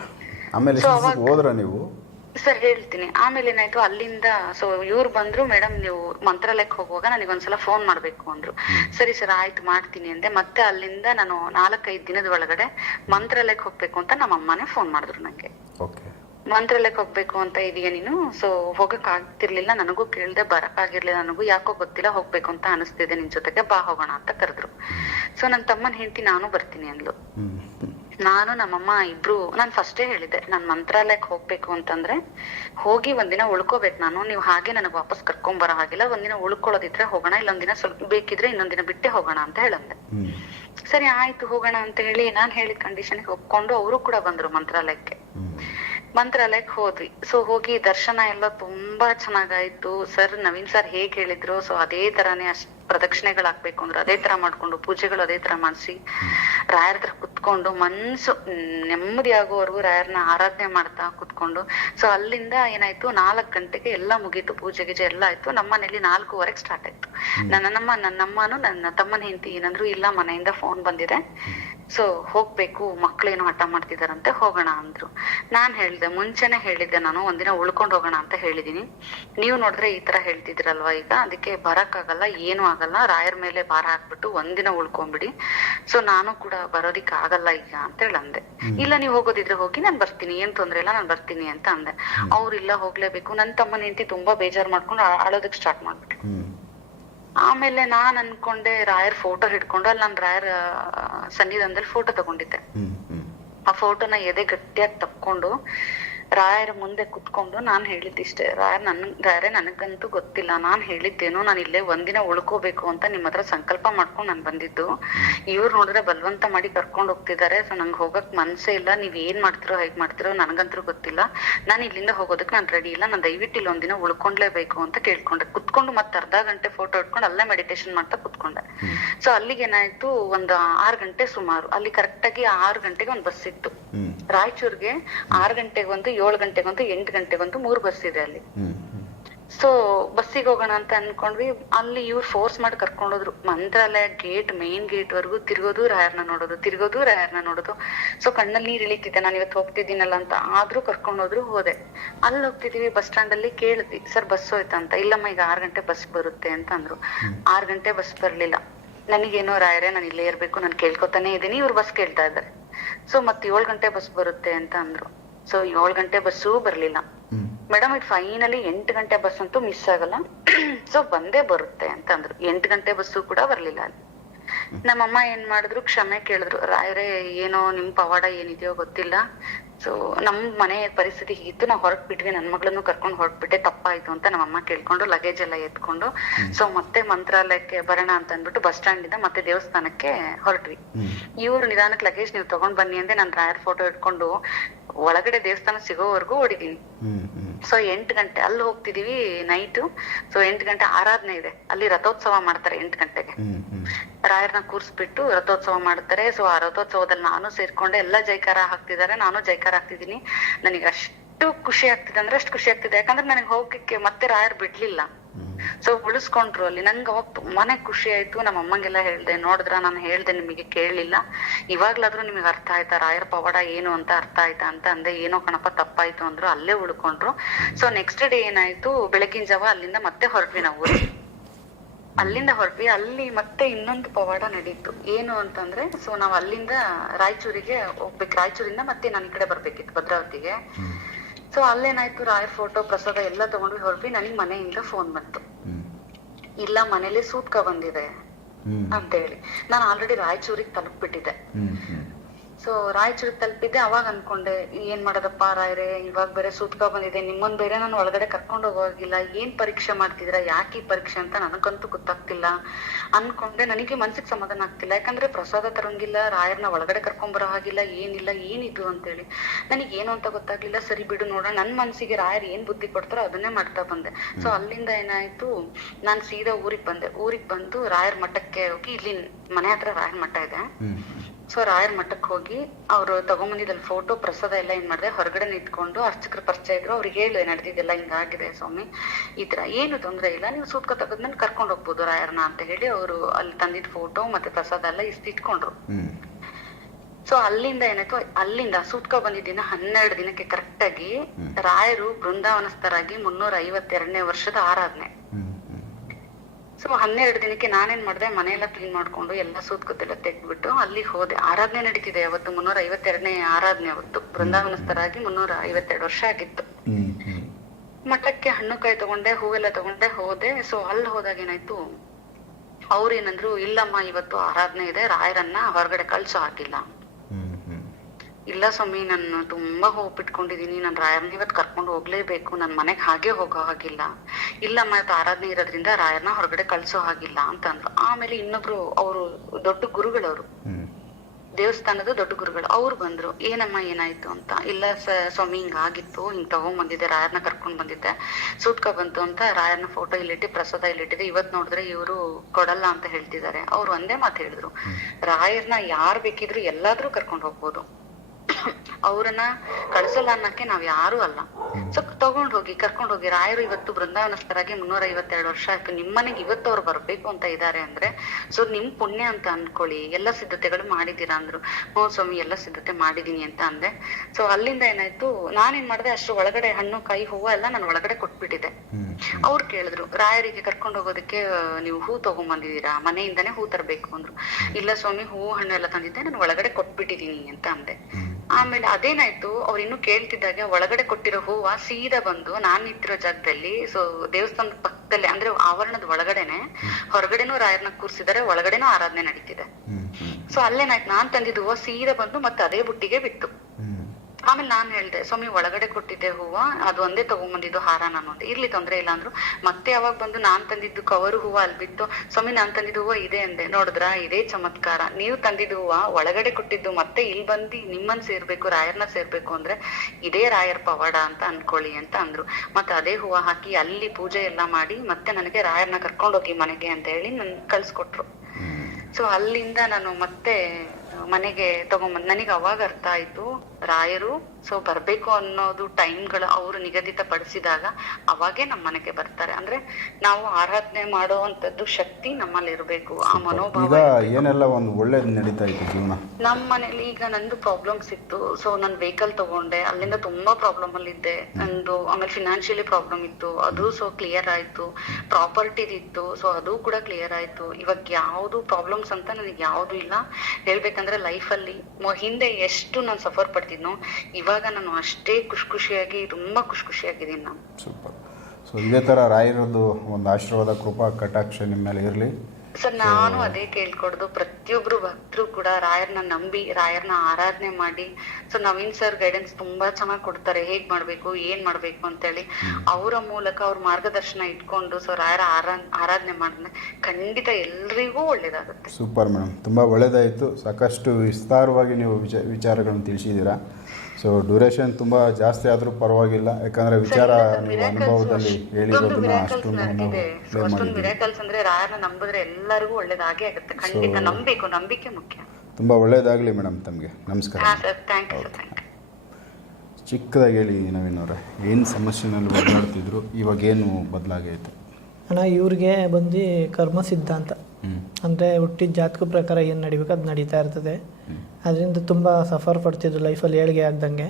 ಆಮೇಲೆ So ಎಷ್ಟು ಅವಾಗ- ಹೋದ್ರ ನೀವು? ಸರ್ ಹೇಳ್ತೀನಿ. ಆಮೇಲೆ ಏನಾಯ್ತು? ಅಲ್ಲಿಂದ ಸೊ ಇವ್ರು ಬಂದ್ರು ಮೇಡಮ್ ನೀವು ಮಂತ್ರಾಲಯಕ್ಕೆ ಹೋಗುವಾಗ ನನಗೆ ಒಂದ್ಸಲ ಫೋನ್ ಮಾಡ್ಬೇಕು ಅಂದ್ರು. ಸರಿ ಸರ್ ಆಯ್ತು ಮಾಡ್ತೀನಿ ಅಂದೆ. ಮತ್ತೆ ಅಲ್ಲಿಂದ ನಾನು ನಾಲ್ಕೈದು ದಿನದ ಒಳಗಡೆ ಮಂತ್ರಾಲಯಕ್ಕೆ ಹೋಗ್ಬೇಕು ಅಂತ ನಮ್ಮ ಅಮ್ಮನೇ ಫೋನ್ ಮಾಡಿದ್ರು ನಂಗೆ. ಓಕೆ. ಮಂತ್ರಾಲಯಕ್ಕೆ ಹೋಗ್ಬೇಕು ಅಂತ ಇದೀಯ ನೀನು? ಸೊ ಹೋಗಕ್ ಆಗ್ತಿರ್ಲಿಲ್ಲ. ನನಗೂ ಕೇಳ್ದೆ ಬರಕ್ ಆಗಿರ್ಲಿಲ್ಲ. ನನಗೂ ಯಾಕೋ ಗೊತ್ತಿಲ್ಲ. ಹೋಗ್ಬೇಕು ಅಂತ ಅನಿಸ್ತಿದೆ ನಿನ್ ಜೊತೆಗೆ. ಬಾ ಹೋಗೋಣ ಅಂತ ಕರೆದ್ರು. ಸೊ ನನ್ ತಮ್ಮನ್ ಹೆಂಡತಿ ನಾನು ಬರ್ತೀನಿ ಅಂದ್ಲು. ಹ್ಮ್. ನಾನು ನಮ್ಮಮ್ಮ ಇಬ್ರು ನಾನ್ ಫಸ್ಟೇ ಹೇಳಿದ್ದೆ ನಾನ್ ಮಂತ್ರಾಲಯಕ್ಕೆ ಹೋಗ್ಬೇಕು ಅಂತಂದ್ರೆ ಹೋಗಿ ಒಂದಿನ ಉಳ್ಕೋಬೇಕು ನಾನು ನೀವು ಹಾಗೆ ನನಗೆ ವಾಪಸ್ ಕರ್ಕೊಂಡ್ ಬರೋ ಹಾಗಿಲ್ಲ ಒಂದಿನ ಉಳ್ಕೊಳ್ಳೋದಿದ್ರೆ ಹೋಗೋಣ ಇಲ್ಲ ಒಂದಿನ ಸ್ವಲ್ಪ ಬೇಕಿದ್ರೆ ಇನ್ನೊಂದಿನ ಬಿಟ್ಟೆ ಹೋಗೋಣ ಅಂತ ಹೇಳಂದೆ. ಸರಿ ಆಯ್ತು ಹೋಗೋಣ ಅಂತ ಹೇಳಿ ನಾನ್ ಹೇಳಿದ ಕಂಡೀಷನ್ ಒಪ್ಕೊಂಡು ಅವರು ಕೂಡ ಬಂದ್ರು ಮಂತ್ರಾಲಯಕ್ಕೆ. ಮಂತ್ರಾಲಯಕ್ಕೆ ಹೋದ್ವಿ. ಸೊ ಹೋಗಿ ದರ್ಶನ ಎಲ್ಲ ತುಂಬಾ ಚೆನ್ನಾಗಾಯ್ತು. ಸರ್ ನವೀನ್ ಸರ್ ಹೇಗ್ ಹೇಳಿದ್ರು? ಸೊ ಅದೇ ತರಾನೇ ಅಷ್ಟ್ ಪ್ರದಕ್ಷಿಣೆಗಳಾಗ್ಬೇಕು ಅಂದ್ರೆ ಅದೇ ತರ ಮಾಡ್ಕೊಂಡು ಪೂಜೆಗಳು ಅದೇ ತರ ಮಾಡ್ಸಿ ರಾಯರ ಹತ್ರ ಕುತ್ಕೊಂಡು ಮನ್ಸು ನೆಮ್ಮದಿ ಆಗೋವರೆಗೂ ರಾಯರ್ನ ಆರಾಧನೆ ಮಾಡ್ತಾ ಕುತ್ಕೊಂಡು ಸೊ ಅಲ್ಲಿಂದ ಏನಾಯ್ತು ನಾಲ್ಕ್ ಗಂಟೆಗೆ ಎಲ್ಲ ಮುಗೀತು ಪೂಜೆ ಗೀಜೆ ಎಲ್ಲ ಆಯ್ತು ನಮ್ಮ ಮನೇಲಿ ನಾಲ್ಕೂವರೆಗೆ ಸ್ಟಾರ್ಟ್ ಆಯ್ತು. ನನ್ನಮ್ಮ ನನ್ನಮ್ಮನು ನನ್ನ ತಮ್ಮನ ಹೆಂಡತಿ ಏನಂದ್ರು ಇಲ್ಲ ಮನೆಯಿಂದ ಫೋನ್ ಬಂದಿದೆ. ಸೊ ಹೋಗ್ಬೇಕು ಮಕ್ಳೇನು ಹಠ ಮಾಡ್ತಿದಾರಂತೆ ಹೋಗೋಣ ಅಂದ್ರು. ನಾನ್ ಹೇಳ್ದೆ ಮುಂಚೆನೆ ಹೇಳಿದ್ದೆ ನಾನು ಒಂದಿನ ಉಳ್ಕೊಂಡ್ ಹೋಗೋಣ ಅಂತ ಹೇಳಿದೀನಿ. ನೀವು ನೋಡಿದ್ರೆ ಈ ತರ ಹೇಳ್ತಿದ್ರಲ್ವಾ ಈಗ? ಅದಕ್ಕೆ ಬರಕ್ಕಾಗಲ್ಲ ಏನು ಆಗಲ್ಲ ರಾಯರ್ ಮೇಲೆ ಭಾರ ಹಾಕ್ಬಿಟ್ಟು ಒಂದಿನ ಉಳ್ಕೊಂಡ್ಬಿಡಿ. ಸೊ ನಾನು ಕೂಡ ಬರೋದಿಕ್ ಆಗಲ್ಲ ಈಗ ಅಂತ ಹೇಳಿ ಅಂದೆ. ಇಲ್ಲ ನೀವು ಹೋಗೋದಿದ್ರೆ ಹೋಗಿ ನಾನ್ ಬರ್ತೀನಿ ಏನ್ ತೊಂದ್ರೆ ಇಲ್ಲ ನಾನ್ ಬರ್ತೀನಿ ಅಂತ ಅಂದೆ. ಅವ್ರಿಲ್ಲ ಹೋಗ್ಲೇಬೇಕು. ನನ್ ತಮ್ಮನ ಹೆಂಡತಿ ತುಂಬಾ ಬೇಜಾರ್ ಮಾಡ್ಕೊಂಡು ಆಳೋದಕ್ ಅಳೋದಕ್ ಸ್ಟಾರ್ಟ್ ಮಾಡ್ಬಿಟ್ರು ಆಮೇಲೆ ನಾನ್ ಅನ್ಕೊಂಡೆ ರಾಯರ್ ಫೋಟೋ ಹಿಡ್ಕೊಂಡು ಅಲ್ಲಿ ನಾನ್ ರಾಯರ್ ಸನ್ನಿಧಾನದಲ್ಲಿ ಫೋಟೋ ತಗೊಂಡಿದ್ದೆ. ಆ ಫೋಟೋನ ಎದೆ ಗಟ್ಟಿಯಾಗಿ ತಕ್ಕೊಂಡು ರಾಯರ ಮುಂದೆ ಕುತ್ಕೊಂಡು ನಾನ್ ಹೇಳಿದ್ದಿಷ್ಟೇ ರಾಯರ್ ನನ್ ರಾಯರೇ ನನಗಂತೂ ಗೊತ್ತಿಲ್ಲ ನಾನ್ ಹೇಳಿದ್ದೇನು ನಾನು ಇಲ್ಲೇ ಒಂದಿನ ಉಳ್ಕೋಬೇಕು ಅಂತ ನಿಮ್ ಹತ್ರ ಸಂಕಲ್ಪ ಮಾಡ್ಕೊಂಡು ನಾನ್ ಬಂದಿದ್ದು. ಇವ್ರು ನೋಡಿದ್ರೆ ಬಲವಂತ ಮಾಡಿ ಕರ್ಕೊಂಡ್ ಹೋಗ್ತಿದ್ದಾರೆ ಸೊ ನಂಗೆ ಹೋಗಕ್ ಮನ್ಸೇ ಇಲ್ಲ ನೀವ್ ಏನ್ ಮಾಡ್ತಿರೋ ಹೇಗ್ ಮಾಡ್ತಿರೋ ನನಗಂತೂ ಗೊತ್ತಿಲ್ಲ. ನಾನು ಇಲ್ಲಿಂದ ಹೋಗೋದಕ್ಕೆ ನಾನು ರೆಡಿ ಇಲ್ಲ ನಾನು ದಯವಿಟ್ಟು ಇಲ್ಲಿ ಒಂದಿನ ಉಳ್ಕೊಂಡ್ಲೇಬೇಕು ಅಂತ ಕೇಳ್ಕೊಂಡೆ. ಕುತ್ಕೊಂಡು ಮತ್ತೆ ಅರ್ಧ ಗಂಟೆ ಫೋಟೋ ಇಟ್ಕೊಂಡು ಅಲ್ಲೇ ಮೆಡಿಟೇಷನ್ ಮಾಡ್ತಾ ಕುತ್ಕೊಂಡೆ. ಸೊ ಅಲ್ಲಿಗೆ ಏನಾಯ್ತು ಒಂದ್ ಆರ್ ಗಂಟೆ ಸುಮಾರು ಅಲ್ಲಿ ಕರೆಕ್ಟ್ ಆಗಿ ಆರ್ ಗಂಟೆಗೆ ಒಂದ್ ಬಸ್ ಇತ್ತು. ರಾಯಚೂರ್ಗೆ ಆರ್ ಗಂಟೆಗೆ ಒಂದು ಏಳು ಗಂಟೆಗೊಂದು ಎಂಟು ಗಂಟೆಗೊಂದು ಮೂರ್ ಬಸ್ ಇದೆ ಅಲ್ಲಿ. ಸೊ ಬಸ್ಸಿಗೆ ಹೋಗೋಣ ಅಂತ ಅನ್ಕೊಂಡ್ವಿ. ಅಲ್ಲಿ ಇವ್ರು ಫೋರ್ಸ್ ಮಾಡಿ ಕರ್ಕೊಂಡೋದ್ರು ಮಂತ್ರಾಲಯ ಗೇಟ್ ಮೇನ್ ಗೇಟ್ ವರ್ಗು ತಿರ್ಗೋದು ರಾಯರ್ನ ನೋಡೋದು ತಿರ್ಗೋದು ರಾಯರ್ನ ನೋಡೋದು. ಸೊ ಕಣ್ಣಲ್ಲಿ ನೀರ್ ಇಳಿತಿದ್ದೆ ನಾನು ಇವತ್ತು ಹೋಗ್ತಿದ್ದೀನಲ್ಲ ಅಂತ. ಆದ್ರೂ ಕರ್ಕೊಂಡೋದ್ರು ಹೋದೆ. ಅಲ್ಲಿ ಹೋಗ್ತಿದೀವಿ ಬಸ್ ಸ್ಟ್ಯಾಂಡ್ ಅಲ್ಲಿ ಕೇಳಿದ್ವಿ. ಸರ್ ಬಸ್ ಹೋಯ್ತಾ ಅಂತ ಇಲ್ಲಮ್ಮ ಈಗ ಆರ್ ಗಂಟೆ ಬಸ್ ಬರುತ್ತೆ ಅಂತ ಅಂದ್ರು. ಆರ್ ಗಂಟೆ ಬಸ್ ಬರ್ಲಿಲ್ಲ. ನನಗೇನೋ ರಾಯರೇ ನಾನು ಇಲ್ಲೇ ಇರ್ಬೇಕು. ನಾನು ಕೇಳ್ಕೊತಾನೆ ಇದೀನಿ ಇವ್ರು ಬಸ್ ಕೇಳ್ತಾ ಇದ್ದಾರೆ. ಸೊ ಮತ್ತೆ ಏಳ್ ಗಂಟೆ ಬಸ್ ಬರುತ್ತೆ ಅಂತ ಅಂದ್ರು. ಸೊ ಏಳ್ ಗಂಟೆ ಬಸ್ಸು ಬರ್ಲಿಲ್ಲ. ಮೇಡಮ್ ಇದು ಫೈನಲಿ ಎಂಟು ಗಂಟೆ ಬಸ್ ಅಂತೂ ಮಿಸ್ ಆಗಲ್ಲ. ಸೊ ಬಂದೇ ಬರುತ್ತೆ ಅಂತ ಅಂದ್ರು ಎಂಟು ಗಂಟೆ ಬಸ್ಸು ಕೂಡ ಬರ್ಲಿಲ್ಲ ಅಲ್ಲಿ. ನಮ್ಮಮ್ಮ ಏನ್ ಮಾಡಿದ್ರು ಕ್ಷಮೆ ಕೇಳಿದ್ರು. ರಾಯರೇ ಏನೋ ನಿಮ್ ಪವಾಡ ಏನಿದೆಯೋ ಗೊತ್ತಿಲ್ಲ. ಸೊ ನಮ್ ಮನೆ ಪರಿಸ್ಥಿತಿ ಹೀಗಿತ್ತು ನಾವು ಹೊರಟ್ ಬಿಟ್ವಿ. ನನ್ ಮಗಳನ್ನು ಕರ್ಕೊಂಡು ಹೊರಟ್ಬಿಟ್ಟೆ. ತಪ್ಪಾಯ್ತು ಅಂತ ನಮ್ಮಮ್ಮ ಕೇಳ್ಕೊಂಡು ಲಗೇಜ್ ಎಲ್ಲ ಎತ್ಕೊಂಡು. ಸೊ ಮತ್ತೆ ಮಂತ್ರಾಲಯಕ್ಕೆ ಬರೋಣ ಅಂತ ಅಂದ್ಬಿಟ್ಟು ಬಸ್ ಸ್ಟ್ಯಾಂಡ್ ಇಂದ ಮತ್ತೆ ದೇವಸ್ಥಾನಕ್ಕೆ ಹೊರಟ್ವಿ. ಇವ್ರು ನಿಧಾನಕ್ಕೆ ಲಗೇಜ್ ನೀವು ತಗೊಂಡ್ ಬನ್ನಿ ಅಂದ್ರೆ ನಾನು ರಾಯರ್ ಫೋಟೋ ಇಟ್ಕೊಂಡು ಒಳಗಡೆ ದೇವಸ್ಥಾನ ಸಿಗೋವರೆಗೂ ಓಡಿದೀನಿ. ಹ್ಮ್. ಸೊ ಎಂಟು ಗಂಟೆ ಅಲ್ಲಿ ಹೋಗ್ತಿದೀವಿ ನೈಟು ಸೊ ಎಂಟು ಗಂಟೆ ಆರಾಧನೆ ಇದೆ. ಅಲ್ಲಿ ರಥೋತ್ಸವ ಮಾಡ್ತಾರೆ ಎಂಟು ಗಂಟೆಗೆ. ರಾಯರ್ನ ಕೂರ್ಸ್ಬಿಟ್ಟು ರಥೋತ್ಸವ ಮಾಡ್ತಾರೆ. ಸೊ ಆ ರಥೋತ್ಸವದಲ್ಲಿ ನಾನು ಸೇರ್ಕೊಂಡೆ. ಎಲ್ಲ ಜೈಕಾರ ಹಾಕ್ತಿದ್ದಾರೆ. ನಾನು ಜೈಕಾರ ಹಾಕ್ತಿದೀನಿ ನನಗೆ ಅಷ್ಟು ಖುಷಿ ಆಗ್ತಿದೆ. ಅಂದ್ರೆ ಅಷ್ಟು ಖುಷಿ ಆಗ್ತಿದೆ. ಯಾಕಂದ್ರೆ ನನಗೆ ಹೋಗಕ್ಕೆ ಮತ್ತೆ ರಾಯರ್ ಬಿಡ್ಲಿಲ್ಲ. ಸೊ ಉಳಿಸ್ಕೊಂಡ್ರು ಅಲ್ಲಿ ನಂಗೆ ಅವಾಗ ತುಂಬಾನೇ ಖುಷಿ ಆಯ್ತು. ನಮ್ಮ ಅಮ್ಮಂಗೆಲ್ಲ ಹೇಳ್ದೆ, ನೋಡಿದ್ರ ನಾನು ಹೇಳ್ದೆ ನಿಮಗೆ ಕೇಳಲಿಲ್ಲ ಇವಾಗ್ಲಾದ್ರೂ ನಿಮಗೆ ಅರ್ಥ ಆಯ್ತಾ? ರಾಯರ ಪವಾಡ ಏನು ಅಂತ ಅರ್ಥ ಆಯ್ತಾ ಅಂತ ಅಂದೆ, ಏನೋ ಕಣಪ್ಪ ತಪ್ಪಾಯ್ತು ಅಂದ್ರು ಅಲ್ಲೇ ಉಳ್ಕೊಂಡ್ರು. ಸೊ ನೆಕ್ಸ್ಟ್ ಡೇ ಏನಾಯ್ತು? ಬೆಳಗಿನ ಜಾವ ಅಲ್ಲಿಂದ ಮತ್ತೆ ಹೊರಟ್ವಿ ನಾವು. ಅಲ್ಲಿಂದ ಹೊರಟ್ವಿ. ಅಲ್ಲಿ ಮತ್ತೆ ಇನ್ನೊಂದು ಪವಾಡ ನಡೀತು. ಏನು ಅಂತಂದ್ರೆ ಸೊ ನಾವ್ ಅಲ್ಲಿಂದ ರಾಯಚೂರಿಗೆ ಹೋಗ್ಬೇಕು. ರಾಯಚೂರಿಂದ ಮತ್ತೆ ನಾನು ಈ ಕಡೆ ಬರ್ಬೇಕಿತ್ತು ಭದ್ರಾವತಿಗೆ. ಸೊ ಅಲ್ಲೇನಾಯ್ತು ರಾಯ ಫೋಟೋ ಪ್ರಸಾದ ಎಲ್ಲ ತಗೊಂಡ್ವಿ ಹೊರಟ್ವಿ. ನನಗೆ ಮನೆಯಿಂದ ಫೋನ್ ಬಂತು. ಇಲ್ಲ ಮನೇಲಿ ಸೂತ್ಕ ಬಂದಿದೆ ಅಂತ ಹೇಳಿ ನಾನು ಆಲ್ರೆಡಿ ರಾಯಚೂರಿಗೆ ತಲುಪ್ಬಿಟ್ಟಿದ್ದೆ. ಸೊ ರಾಯಚೂರ್ ತಲುಪಿದ್ದೆ ಅವಾಗ ಅನ್ಕೊಂಡೆ ಏನ್ ಮಾಡೋದಪ್ಪ ರಾಯರೇ ಇವಾಗ ಬೇರೆ ಸೂತ್ಕ ಬಂದಿದೆ ನಿಮ್ಮನ್ ಬೇರೆ ನಾನು ಒಳಗಡೆ ಕರ್ಕೊಂಡು ಹೋಗೋಗಿಲ್ಲ ಏನ್ ಪರೀಕ್ಷೆ ಮಾಡ್ತಿದ್ರ ಯಾಕೆ ಈ ಪರೀಕ್ಷೆ ಅಂತ ನನಗಂತೂ ಗೊತ್ತಾಗ್ತಿಲ್ಲ. ಅನ್ಕೊಂಡೆ ನನಗೆ ಮನ್ಸಿಗೆ ಸಮಾಧಾನ ಆಗ್ತಿಲ್ಲ ಯಾಕಂದ್ರೆ ಪ್ರಸಾದ ತರಂಗಿಲ್ಲ ರಾಯರ್ನ ಒಳಗಡೆ ಕರ್ಕೊಂಡ್ ಬರೋ ಹಾಗಿಲ್ಲ ಏನಿಲ್ಲ ಏನಿದು ಅಂತೇಳಿ. ನನಗೆ ಏನು ಅಂತ ಗೊತ್ತಾಗ್ಲಿಲ್ಲ ಸರಿ ಬಿಡು ನೋಡೋಣ. ನನ್ ಮನ್ಸಿಗೆ ರಾಯರ್ ಏನ್ ಬುದ್ಧಿ ಕೊಡ್ತಾರೋ ಅದನ್ನೇ ಮಾಡ್ತಾ ಬಂದೆ. ಸೊ ಅಲ್ಲಿಂದ ಏನಾಯ್ತು ನಾನ್ ಸೀದಾ ಊರಿಗೆ ಬಂದೆ. ಊರಿಗೆ ಬಂದು ರಾಯರ್ ಮಠಕ್ಕೆ ಹೋಗಿ ಇಲ್ಲಿ ಮನೆ ಹತ್ರ ರಾಯರ್ ಮಠ ಇದೆ. ಸೊ ರಾಯರ್ ಮಠಕ್ಕೆ ಹೋಗಿ ಅವ್ರು ತಗೊಂಬಂದಿದ್ದಲ್ಲಿ ಫೋಟೋ ಪ್ರಸಾದ ಎಲ್ಲ ಏನ್ ಮಾಡಿದೆ? ಹೊರಗಡೆ ನಿಂತ್ಕೊಂಡು ಅರ್ಚಕರ ಪರಿಚಯ ಇದ್ರು. ಅವ್ರಿಗೆ ಹೇಳು ನಡೆದಿದ್ದೆಲ್ಲ ಹಿಂಗಾಗಿದೆ ಸ್ವಾಮಿ. ಈ ತರ ಏನು ತೊಂದರೆ ಇಲ್ಲ. ನೀವು ಸೂತ್ಕ ತಗದ್ಮೇಲೆ ಕರ್ಕೊಂಡು ಹೋಗ್ಬೋದು ರಾಯರ್ನ ಅಂತ ಹೇಳಿ ಅವರು ಅಲ್ಲಿ ತಂದಿದ್ ಫೋಟೋ ಮತ್ತೆ ಪ್ರಸಾದ ಎಲ್ಲ ಇಷ್ಟಿಟ್ಕೊಂಡ್ರು ಇಟ್ಕೊಂಡ್ರು. ಸೊ ಅಲ್ಲಿಂದ ಏನಾಯ್ತು? ಅಲ್ಲಿಂದ ಸೂತ್ಕ ಬಂದಿದ್ದಿನ ಹನ್ನೆರಡು ದಿನಕ್ಕೆ ಕರೆಕ್ಟ್ ಆಗಿ ರಾಯರು ಬೃಂದಾವನಸ್ಥರಾಗಿ ಮುನ್ನೂರ ಐವತ್ತೆರಡನೇ ವರ್ಷದ ಆರಾಧನೆ. ಸೊ ಹನ್ನೆರಡು ದಿನಕ್ಕೆ ನಾನೇನ್ ಮಾಡಿದೆ ಮನೆಯೆಲ್ಲ ಕ್ಲೀನ್ ಮಾಡ್ಕೊಂಡು ಎಲ್ಲ ಸೂತ್ಕೊತ್ತೆಲ್ಲ ತೆಗ್ದ್ಬಿಟ್ಟು ಅಲ್ಲಿ ಹೋದೆ. ಆರಾಧನೆ ನಡೀತಿದೆ ಅವತ್ತು ಮುನ್ನೂರ ಐವತ್ತೆರಡನೇ ಆರಾಧನೆ ಅವತ್ತು ಬೃಂದಾವನಸ್ಥರಾಗಿ ಮುನ್ನೂರ ಐವತ್ತೆರಡು ವರ್ಷ ಆಗಿತ್ತು. ಮಠಕ್ಕೆ ಹಣ್ಣು ಕಾಯಿ ತಗೊಂಡೆ ಹೂವೆಲ್ಲ ತಗೊಂಡೆ ಹೋದೆ. ಸೊ ಅಲ್ಲಿ ಹೋದಾಗ ಏನಾಯ್ತು? ಅವ್ರೇನಂದ್ರು ಇಲ್ಲಮ್ಮ ಇವತ್ತು ಆರಾಧನೆ ಇದೆ ರಾಯರನ್ನ ಹೊರಗಡೆ ಕಳ್ಸೋ ಹಾಕಿಲ್ಲ ಇಲ್ಲ ಸ್ವಾಮಿ ನಾನು ತುಂಬಾ ಹೋಪ್ ಇಟ್ಕೊಂಡಿದೀನಿ ನಾನು ರಾಯರ್ನ ಇವತ್ತು ಕರ್ಕೊಂಡು ಹೋಗ್ಲೇಬೇಕು. ನನ್ ಮನೆಗ್ ಹಾಗೆ ಹೋಗೋ ಹಾಗಿಲ್ಲ. ಇಲ್ಲಮ್ಮ ಇವತ್ತು ಆರಾಧನೆ ಇರೋದ್ರಿಂದ ರಾಯರ್ನ ಹೊರಗಡೆ ಕಳ್ಸೋ ಹಾಗಿಲ್ಲ ಅಂತ ಅಂದ್ರು. ಆಮೇಲೆ ಇನ್ನೊಬ್ರು ಅವರು ದೊಡ್ಡ ಗುರುಗಳವರು. ದೇವಸ್ಥಾನದ ದೊಡ್ಡ ಗುರುಗಳು. ಅವ್ರು ಬಂದ್ರು. ಏನಮ್ಮ ಏನಾಯ್ತು ಅಂತ. ಇಲ್ಲ ಸ್ವಾಮಿ ಹಿಂಗ್ ಆಗಿತ್ತು. ಹಿಂಗ್ ತಗೊಂಡ್ ಬಂದಿದ್ದೆ. ರಾಯರ್ನ ಕರ್ಕೊಂಡ್ ಬಂದಿದ್ದೆ. ಸೂತ್ಕ ಬಂತು ಅಂತ ರಾಯರ್ನ ಫೋಟೋ ಇಲ್ಲಿಟ್ಟು ಪ್ರಸಾದ ಇಲ್ಲಿಟ್ಟಿದೆ. ಇವತ್ ನೋಡಿದ್ರೆ ಇವರು ಕೊಡಲ್ಲ ಅಂತ ಹೇಳ್ತಿದ್ದಾರೆ. ಅವ್ರು ಒಂದೇ ಮಾತು ಹೇಳಿದ್ರು. ರಾಯರ್ನ ಯಾರ್ ಬೇಕಿದ್ರು ಎಲ್ಲಾದ್ರೂ ಕರ್ಕೊಂಡ್ ಹೋಗ್ಬೋದು. ಅವ್ರನ್ನ ಕಳ್ಸಲ್ಲ ಅನ್ನಕ್ಕೆ ನಾವ್ ಯಾರು ಅಲ್ಲ. ಸೊ ತಗೊಂಡ್ ಹೋಗಿ ಕರ್ಕೊಂಡ್ ಹೋಗಿ ರಾಯರು ಇವತ್ತು ಬೃಂದಾವನಸ್ಥರಾಗಿ ಮುನ್ನೂರ ಐವತ್ತೆರಡು ವರ್ಷ ಆಯ್ತು. ನಿಮ್ಮನೆಗೆ ಇವತ್ತು ಅವ್ರು ಬರ್ಬೇಕು ಅಂತ ಇದಾರೆ ಅಂದ್ರೆ ಸೊ ನಿಮ್ ಪುಣ್ಯ ಅಂತ ಅನ್ಕೊಳ್ಳಿ. ಎಲ್ಲ ಸಿದ್ಧತೆಗಳು ಮಾಡಿದೀರಾ ಅಂದ್ರು. ಹ್ಞೂ ಸ್ವಾಮಿ ಎಲ್ಲ ಸಿದ್ಧತೆ ಮಾಡಿದೀನಿ ಅಂತ ಅಂದೆ. ಸೊ ಅಲ್ಲಿಂದ ಏನಾಯ್ತು ನಾನೇನ್ ಮಾಡ್ದೆ ಅಷ್ಟು ಒಳಗಡೆ ಹಣ್ಣು ಕಾಯಿ ಹೂವು ಎಲ್ಲ ನಾನು ಒಳಗಡೆ ಕೊಟ್ಬಿಟ್ಟಿದೆ ಅವ್ರು ಕೇಳಿದ್ರು ರಾಯರಿಗೆ ಕರ್ಕೊಂಡು ಹೋಗೋದಕ್ಕೆ ನೀವು ಹೂ ತಗೊಂಡ್ ಬಂದಿದೀರಾ ಮನೆಯಿಂದಾನೇ ಹೂ ತರ್ಬೇಕು ಅಂದ್ರು. ಇಲ್ಲ ಸ್ವಾಮಿ ಹೂ ಹಣ್ಣು ಎಲ್ಲ ತಂದಿದ್ದೆ ನಾನು ಒಳಗಡೆ ಕೊಟ್ಬಿಟ್ಟಿದೀನಿ ಅಂತ ಅಂದೆ. ಆಮೇಲೆ ಅದೇನಾಯ್ತು ಅವ್ರು ಇನ್ನು ಕೇಳ್ತಿದ್ದಾಗ ಒಳಗಡೆ ಕೊಟ್ಟಿರೋ ಹೂವ ಸೀದಾ ಬಂದು ನಾನ್ ನಿಂತಿರೋ ಜಾಗದಲ್ಲಿ ಸೊ ದೇವಸ್ಥಾನದ ಪಕ್ಕದಲ್ಲಿ ಅಂದ್ರೆ ಆವರಣದ ಒಳಗಡೆನೆ ಹೊರಗಡೆನೂ ರಾಯರ್ನ ಕೂರ್ಸಿದ್ದಾರೆ ಒಳಗಡೆನೂ ಆರಾಧನೆ ನಡೀತಿದೆ. ಸೊ ಅಲ್ಲೇನಾಯ್ತು ನಾನ್ ತಂದಿದ್ದು ಹೂವ ಸೀದಾ ಬಂದು ಮತ್ತೆ ಅದೇ ಬುಟ್ಟಿಗೆ ಬಿತ್ತು ಹ್ಮ್ ಆಮೇಲೆ ನಾನು ಹೇಳ್ದೆ ಸ್ವಾಮಿ ಒಳಗಡೆ ಕೊಟ್ಟಿದ್ದೆ ಹೂವ ಅದು ಒಂದೇ ತಗೊಂಬಂದಿದ್ದು ಹಾರ ನಾನು ಅಂತ. ಇರ್ಲಿ ತೊಂದ್ರೆ ಇಲ್ಲ ಅಂದ್ರು. ಮತ್ತೆ ಅವಾಗ ಬಂದು ನಾನ್ ತಂದಿದ್ದು ಕವರು ಹೂವ ಅಲ್ಲಿ ಬಿತ್ತು ಸ್ವಾಮಿ ನಾನ್ ತಂದಿದ್ದು ಹೂವ ಇದೆ ಅಂದೆ ನೋಡಿದ್ರ? ಇದೇ ಚಮತ್ಕಾರ. ನೀವು ತಂದಿದ್ದು ಹೂವ ಒಳಗಡೆ ಕೊಟ್ಟಿದ್ದು ಮತ್ತೆ ಇಲ್ಲಿ ಬಂದು ನಿಮ್ಮನ್ ಸೇರ್ಬೇಕು ರಾಯರ್ನ ಸೇರ್ಬೇಕು ಅಂದ್ರೆ ಇದೇ ರಾಯರ್ ಪವಾಡ ಅಂತ ಅನ್ಕೊಳ್ಳಿ ಅಂತ ಅಂದ್ರು. ಮತ್ತೆ ಅದೇ ಹೂವ ಹಾಕಿ ಅಲ್ಲಿ ಪೂಜೆ ಎಲ್ಲ ಮಾಡಿ ಮತ್ತೆ ನನಗೆ ರಾಯರ್ನ ಕರ್ಕೊಂಡೋಗಿ ಮನೆಗೆ ಅಂತ ಹೇಳಿ ನನ್ ಕಳ್ಸಿಕೊಟ್ರು. ಸೊ ಅಲ್ಲಿಂದ ನಾನು ಮತ್ತೆ ಮನೆಗೆ ತಗೊಂಬಂದ್ ನನಗೆ ಅವಾಗ ಅರ್ಥ ಆಯ್ತು. ರಾಯರು ಸೊ ಬರ್ಬೇಕು ಅನ್ನೋದು ಟೈಮ್ಗಳು ಅವರು ನಿಗದಿತ ಪಡಿಸಿದಾಗ ಅವಾಗೇ ನಮ್ಮ ಮನೆಗೆ ಬರ್ತಾರೆ. ಅಂದ್ರೆ ನಾವು ಆರಾಧನೆ ಮಾಡುವಂತದ್ದು ಶಕ್ತಿ ನಮ್ಮಲ್ಲಿ ಇರಬೇಕು. ಆ ಮನೋಭಾವ ಏನೆಲ್ಲ ಒಂದು ಒಳ್ಳೇದು ನಡೀತಾ ಇತ್ತು ಜೀವನ? ನಮ್ಮ ಮನೇಲಿ ಈಗ ನಂದು ಪ್ರಾಬ್ಲಮ್ಸ್ ಇತ್ತು ಸೊ ನಾನು ವೆಹಿಕಲ್ ತಗೊಂಡೆ. ಅಲ್ಲಿಂದ ತುಂಬಾ ಪ್ರಾಬ್ಲಮ್ ಅಲ್ಲಿ ಇದ್ದೆ. ನಂದು ಆಮೇಲೆ ಫಿನಾನ್ಷಿಯಲಿ ಪ್ರಾಬ್ಲಮ್ ಇತ್ತು. ಅದು ಸೊ ಕ್ಲಿಯರ್ ಆಯ್ತು. ಪ್ರಾಪರ್ಟಿ ಇತ್ತು. ಸೊ ಅದು ಕೂಡ ಕ್ಲಿಯರ್ ಆಯ್ತು. ಇವಾಗ ಯಾವುದು ಪ್ರಾಬ್ಲಮ್ಸ್ ಅಂತ ನನಗೆ ಯಾವ್ದು ಇಲ್ಲ. ಹೇಳ್ಬೇಕಂದ್ರೆ ಲೈಫ್ ಅಲ್ಲಿ ಹಿಂದೆ ಎಷ್ಟು ನಾನು ಸಫರ್ ಪಡ್ತಿದ್ನೋ ಇವಾಗ ನಾನು ಅಷ್ಟೇ ಖುಷಿ ಖುಷಿಯಾಗಿ ತುಂಬಾ ಖುಷಿ ಖುಷಿಯಾಗಿದ್ದೀನಿ ನಾನು. ಸೂಪರ್. ಸೊ ಇದೇ ಥರ ರಾಯರದ್ದು ಒಂದು ಆಶೀರ್ವಾದ, ಕೃಪಾ, ಕಟಾಕ್ಷ ನಿಮ್ಮ ಮೇಲೆ ಇರಲಿ. ಸರ್ ನಾನು ಅದೇ ಕೇಳ್ಕೊಡ್ದು. ಪ್ರತಿಯೊಬ್ರು ಭಕ್ತರು ಕೂಡ ರಾಯರ್ನ ನಂಬಿ ರಾಯರ್ನ ಆರಾಧನೆ ಮಾಡಿ. ಸೊ ನವೀನ್ ಸರ್ ಗೈಡೆನ್ಸ್ ತುಂಬಾ ಚೆನ್ನಾಗಿ ಕೊಡ್ತಾರೆ. ಹೇಗ್ ಮಾಡ್ಬೇಕು ಏನ್ ಮಾಡ್ಬೇಕು ಅಂತೇಳಿ. ಅವರ ಮೂಲಕ ಅವ್ರ ಮಾರ್ಗದರ್ಶನ ಇಟ್ಕೊಂಡು ಸೊ ರಾಯರ ಆರಾ ಆರಾಧನೆ ಮಾಡಿದ್ರೆ ಖಂಡಿತ ಎಲ್ರಿಗೂ ಒಳ್ಳೇದಾಗುತ್ತೆ. ಸೂಪರ್ ಮೇಡಮ್ ತುಂಬಾ ಒಳ್ಳೇದಾಯ್ತು. ಸಾಕಷ್ಟು ವಿಸ್ತಾರವಾಗಿ ನೀವು ವಿಚ ವಿಚಾರಗಳನ್ನು ತಿಳಿಸಿದ್ದೀರಾ. ಸೊ ಡ್ಯೂರೇಷನ್ ತುಂಬ ಜಾಸ್ತಿ ಆದರೂ ಪರವಾಗಿಲ್ಲ. ಯಾಕಂದ್ರೆ ವಿಚಾರ ನೀವು ಅನುಭವದಲ್ಲಿ ಹೇಳಿರೋದನ್ನ ಅಷ್ಟೊಂದು ನಾವು ಮಿರಾಕಲ್ಸ್ ಅಂದ್ರೆ ರಾಯನ ನಂಬಿದ್ರೆ ಎಲ್ಲರಿಗೂ ಒಳ್ಳೇದಾಗೇ ಆಗುತ್ತೆ. ಖಂಡಿತ ನಂಬಿಕೆ ನಂಬಿಕೆ ಮುಖ್ಯ. ತುಂಬ ಒಳ್ಳೇದಾಗಲಿ ಮೇಡಮ್ ತಮಗೆ. ನಮಸ್ಕಾರ. ಹಾ sir. Thank you sir. Thank you. ಚಿಕ್ಕದಾಗಿ ಹೇಳಿ ನವೀನ್ ಅವರೇ ಏನು ಸಮಸ್ಯೆನಲ್ಲಿ ಬದಲಾಡ್ತಿದ್ರು ಇವಾಗ ಏನು ಬದಲಾಗೈತೆ ಅಣ್ಣ ಇವ್ರಿಗೆ ಬಂದು ಕರ್ಮ ಸಿದ್ಧಾಂತ ಅಂದರೆ ಹುಟ್ಟಿದ ಜಾತಕ ಪ್ರಕಾರ ಏನು ನಡಿಬೇಕು ಅದು ನಡೀತಾ ಇರ್ತದೆ. ಅದರಿಂದ ತುಂಬ ಸಫರ್ ಪಡ್ತಿದ್ರು ಲೈಫಲ್ಲಿ ಏಳಿಗೆ ಆಗ್ದಂಗೆ.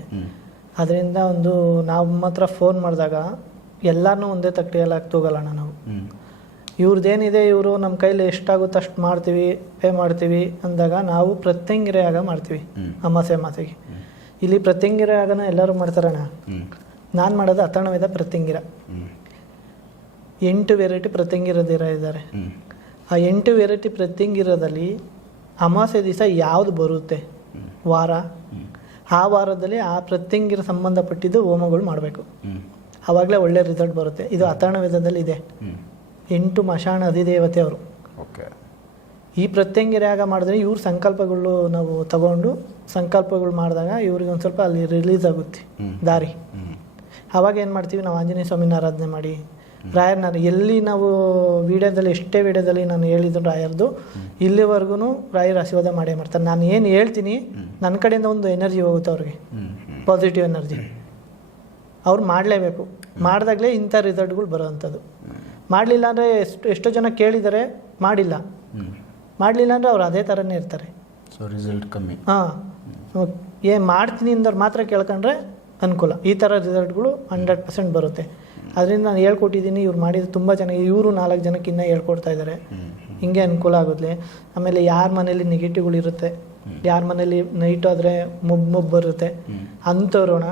ಅದರಿಂದ ಒಂದು ನಾವು ಮಾತ್ರ ಫೋನ್ ಮಾಡಿದಾಗ ಎಲ್ಲನೂ ಒಂದೇ ತಟ್ಟೆಯಲ್ಲಿ ತಗೋಲ್ಲಣ್ಣ ನಾವು. ಹ್ಞೂ ಇವ್ರದ್ದೇನಿದೆ ಇವರು ನಮ್ಮ ಕೈಲಿ ಎಷ್ಟಾಗುತ್ತೆ ಅಷ್ಟು ಮಾಡ್ತೀವಿ ಪೇ ಮಾಡ್ತೀವಿ ಅಂದಾಗ ನಾವು ಪ್ರತ್ಯಂಗಿರೆಯಾಗ ಮಾಡ್ತೀವಿ. ಅಮಾಸೆ ಅಮಾಸೆಗೆ ಇಲ್ಲಿ ಪ್ರತ್ಯಂಗಿರೆಯಾಗನ ಎಲ್ಲರೂ ಮಾಡ್ತಾರಣ್ಣ. ನಾನು ಮಾಡೋದು ಅತಣವಿದ ಪ್ರತ್ಯಂಗಿರ. ಎಂಟು ವೆರೈಟಿ ಪ್ರತ್ಯಂಗಿರದಿರ ಇದ್ದಾರೆ ಆ ಎಂಟು ವೆರೈಟಿ ಪ್ರತ್ಯಂಗಿರದಲ್ಲಿ ಅಮಾವಾಸ್ಯೆ ದಿವಸ ಯಾವುದು ಬರುತ್ತೆ? ವಾರ. ಆ ವಾರದಲ್ಲಿ ಆ ಪ್ರತ್ಯಂಗಿರ ಸಂಬಂಧಪಟ್ಟಿದ್ದು ಹೋಮಗಳು ಮಾಡಬೇಕು. ಆವಾಗಲೇ ಒಳ್ಳೆ ರಿಸಲ್ಟ್ ಬರುತ್ತೆ. ಇದು ಅಥರ್ಣ ವೇದದಲ್ಲಿ ಇದೆ. ಎಂಟು ಮಶಾಣ ಅಧಿದೇವತೆ ಅವರು. ಓಕೆ. ಈ ಪ್ರತ್ಯಂಗಿರಾಗ ಮಾಡಿದ್ರೆ ಇವ್ರ ಸಂಕಲ್ಪಗಳು ನಾವು ತಗೊಂಡು ಸಂಕಲ್ಪಗಳು ಮಾಡಿದಾಗ ಇವ್ರಿಗೆ ಒಂದು ಸ್ವಲ್ಪ ಅಲ್ಲಿ ರಿಲೀಸ್ ಆಗುತ್ತೆ. ದಾರಿ. ಅವಾಗ ಆವಾಗ ಏನು ಮಾಡ್ತೀವಿ? ನಾವು ಆಂಜನೇಯ ಸ್ವಾಮಿನ ಆರಾಧನೆ ಮಾಡಿ ರಾಯರ್ನ ಎಲ್ಲಿ ನಾವು ವೀಡಿಯೋದಲ್ಲಿ ಎಷ್ಟೇ ವೀಡಿಯೋದಲ್ಲಿ ನಾನು ಹೇಳಿದ್ದು ರಾಯರ್ದು ಇಲ್ಲಿವರೆಗೂ ರಾಯರ್ ಆಶೀರ್ವಾದ ಮಾಡೇ ಮಾಡ್ತಾರೆ. ನಾನು ಏನು ಹೇಳ್ತೀನಿ ನನ್ನ ಕಡೆಯಿಂದ ಒಂದು ಎನರ್ಜಿ ಹೋಗುತ್ತೆ ಅವ್ರಿಗೆ. Positive energy. ಅವ್ರು ಮಾಡಲೇಬೇಕು. ಮಾಡಿದಾಗಲೇ ಇಂಥ ರಿಸಲ್ಟ್ಗಳು ಬರೋವಂಥದ್ದು. ಮಾಡಲಿಲ್ಲ ಅಂದರೆ ಎಷ್ಟು ಎಷ್ಟೋ ಜನ ಕೇಳಿದ್ದಾರೆ ಮಾಡಿಲ್ಲ. ಮಾಡಲಿಲ್ಲ ಅಂದರೆ ಅವ್ರು ಅದೇ ಥರನೇ ಇರ್ತಾರೆ. ಸೊ ರಿಸಲ್ಟ್ ಕಮ್ಮಿ. ಹಾಂ. ಏನು ಮಾಡ್ತೀನಿ ಅಂದವ್ರು ಮಾತ್ರ ಕೇಳ್ಕೊಂಡ್ರೆ ಅನುಕೂಲ. ಈ ಥರ ರಿಸಲ್ಟ್ಗಳು ಹಂಡ್ರೆಡ್ ಪರ್ಸೆಂಟ್ ಬರುತ್ತೆ. ಅದರಿಂದ ನಾನು ಹೇಳ್ಕೊಟ್ಟಿದ್ದೀನಿ ಇವ್ರು ಮಾಡಿದ್ದು ತುಂಬ ಚೆನ್ನಾಗಿ ಇವರು ನಾಲ್ಕು ಜನಕ್ಕೆ ಇನ್ನೂ ಹೇಳ್ಕೊಡ್ತಾ ಇದ್ದಾರೆ. ಹಿಂಗೆ ಅನುಕೂಲ ಆಗುತ್ತೆ ಆಮೇಲೆ ಯಾರ ಮನೇಲಿ ನೆಗೆಟಿವ್ಗಳಿರುತ್ತೆ ಯಾರ ಮನೇಲಿ ನೈಟ್ ಆದರೆ ಮೊಬ್ ಮೊಬ್ ಬರುತ್ತೆ? ಅಂಥವ್ರೋಣ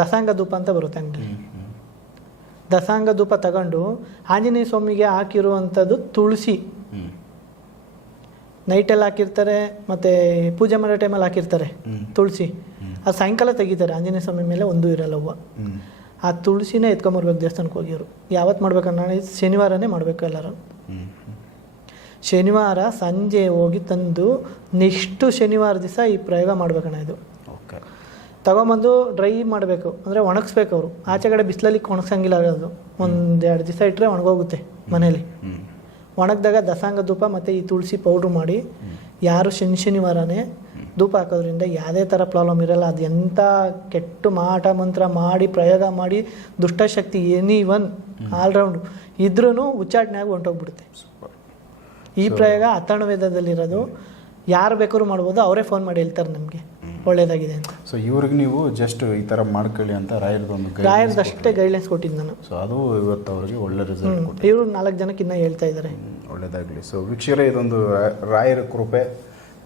ದಸಾಂಗ ಧೂಪ ಅಂತ ಬರುತ್ತೆ ಅಂಗಡಿ. ದಸಾಂಗ ಧೂಪ ತಗೊಂಡು ಆಂಜನೇಯ ಸ್ವಾಮಿಗೆ ಹಾಕಿರುವಂಥದ್ದು ತುಳಸಿ. ನೈಟಲ್ಲಿ ಹಾಕಿರ್ತಾರೆ ಮತ್ತು ಪೂಜೆ ಮಾಡೋ ಟೈಮಲ್ಲಿ ಹಾಕಿರ್ತಾರೆ ತುಳಸಿ. ಅದು ಸಾಯಂಕಾಲ ತೆಗಿತಾರೆ ಆಂಜನೇಯ ಸ್ವಾಮಿ ಮೇಲೆ ಒಂದು ಇರಲ್ಲ ಹೂವು. ಆ ತುಳಸಿನೇ ಎತ್ಕೊಂಬರ್ಬೇಕು ದೇವಸ್ಥಾನಕ್ಕೆ ಹೋಗಿರು ಯಾವತ್ತು ಮಾಡ್ಬೇಕನ್ನ ಶನಿವಾರನೇ ಮಾಡಬೇಕು ಎಲ್ಲರೂ. ಶನಿವಾರ ಸಂಜೆ ಹೋಗಿ ತಂದು ನೆಕ್ಸ್ಟು ಶನಿವಾರ ದಿವಸ ಈ ಪ್ರಯೋಗ ಮಾಡ್ಬೇಕಣ್ಣ ಇದು. ಓಕೆ. ತಗೊಂಬಂದು ಡ್ರೈ ಮಾಡಬೇಕು ಅಂದರೆ ಒಣಗಿಸ್ಬೇಕು ಅವರು. ಆಚೆ ಕಡೆ ಬಿಸಿಲಲ್ಲಿ ಒಣಗ್ಸಂಗಿಲ್ಲ ಅದು. ಒಂದು ಎರಡು ದಿವಸ ಇಟ್ಟರೆ ಒಣಗೋಗುತ್ತೆ ಮನೇಲಿ. ಒಣಗಿದಾಗ ದಸಾಂಗ ಧೂಪ ಮತ್ತು ಈ ತುಳಸಿ ಪೌಡ್ರ್ ಮಾಡಿ ಯಾರು ಶನಿ ಶನಿವಾರನೇ ಧೂಪ ಹಾಕೋದ್ರಿಂದ ಯಾವುದೇ ಥರ ಪ್ರಾಬ್ಲಮ್ ಇರಲ್ಲ. ಅದು ಎಂಥ ಕೆಟ್ಟು ಮಾಟ ಮಂತ್ರ ಮಾಡಿ ಪ್ರಯೋಗ ಮಾಡಿ ದುಷ್ಟಶಕ್ತಿ ಎನಿ ಒನ್ ಆಲ್ರೌಂಡ್ ಇದ್ರೂ ಉಚ್ಚಾಟನೆ ಆಗಿ ಹೊಂಟೋಗ್ಬಿಡುತ್ತೆ ಈ ಪ್ರಯೋಗ ಅಥಣವೇದದಲ್ಲಿರೋದು. ಯಾರು ಬೇಕಾದ್ರೂ ಮಾಡ್ಬೋದು ಅವರೇ ಫೋನ್ ಮಾಡಿ ಹೇಳ್ತಾರೆ ನಮಗೆ. ಒಳ್ಳೇದಾಗಿದೆ ಅಂತ. ಸೊ ಇವ್ರಿಗೆ ನೀವು ಜಸ್ಟ್ ಈ ಥರ ಮಾಡ್ಕೊಳ್ಳಿ ಅಂತ ರಾಯರ್ದು ಬಂದು guidance ರಾಯರ್ದಷ್ಟೇ ಗೈಡ್ಲೈನ್ಸ್ ಕೊಟ್ಟಿದ್ದು ನಾನು. ಸೊ ಅದು ಇವತ್ತು ಅವ್ರಿಗೆ ಒಳ್ಳೆ ರಿಸಲ್ಟ್ ಇವರು ನಾಲ್ಕು ಜನಕ್ಕೆ ಇನ್ನೂ ಹೇಳ್ತಾ ಇದ್ದಾರೆ. ಒಳ್ಳೇದಾಗಲಿ. ಸೊ ವೀಕ್ಷಕರೇ ಇದೊಂದು ರಾಯರ ಕೃಪೆ.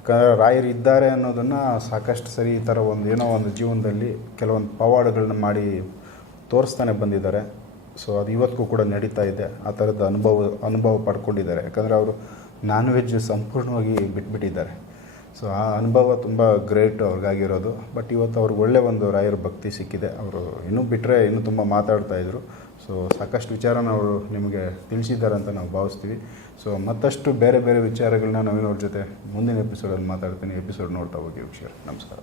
ಕ- ರಾಯರು ಇದ್ದಾರೆ ಅನ್ನೋದನ್ನು ಸಾಕಷ್ಟು ಸರಿ ಈ ಥರ ಒಂದು ಏನೋ ಒಂದು ಜೀವನದಲ್ಲಿ ಕೆಲವೊಂದು ಪವಾಡಗಳನ್ನ ಮಾಡಿ ತೋರಿಸ್ತಾನೆ ಬಂದಿದ್ದಾರೆ. ಸೊ ಅದು ಇವತ್ತಿಗೂ ಕೂಡ ನಡೀತಾ ಇದೆ. ಆ ಥರದ ಅನುಭವ ಅನುಭವ ಪಡ್ಕೊಂಡಿದ್ದಾರೆ. ಯಾಕಂದರೆ ಅವರು ನಾನ್ ವೆಜ್ ಸಂಪೂರ್ಣವಾಗಿ ಬಿಟ್ಬಿಟ್ಟಿದ್ದಾರೆ. ಸೊ ಆ ಅನುಭವ ತುಂಬ ಗ್ರೇಟ್ ಅವ್ರಿಗಾಗಿರೋದು. ಬಟ್ ಇವತ್ತು ಅವ್ರಿಗೆ ಒಳ್ಳೆ ಒಂದು ರಾಯರ ಭಕ್ತಿ ಸಿಕ್ಕಿದೆ. ಅವರು ಇನ್ನೂ ಬಿಟ್ಟರೆ ಇನ್ನೂ ತುಂಬ ಮಾತಾಡ್ತಾ ಇದ್ರು. ಸೊ ಸಾಕಷ್ಟು ವಿಚಾರನ ಅವರು ನಿಮಗೆ ತಿಳಿಸಿದ್ದಾರೆ ಅಂತ ನಾವು ಭಾವಿಸ್ತೀವಿ. ಸೊ ಮತ್ತಷ್ಟು ಬೇರೆ ಬೇರೆ ವಿಚಾರಗಳನ್ನ ನಾವೇನು ಅವ್ರ ಜೊತೆ ಮುಂದಿನ ಎಪಿಸೋಡಲ್ಲಿ ಮಾತಾಡ್ತೀನಿ. ಎಪಿಸೋಡ್ ನೋಡ್ತಾ ಹೋಗಿ ವೀಕ್ಷಕರು. ನಮಸ್ಕಾರ.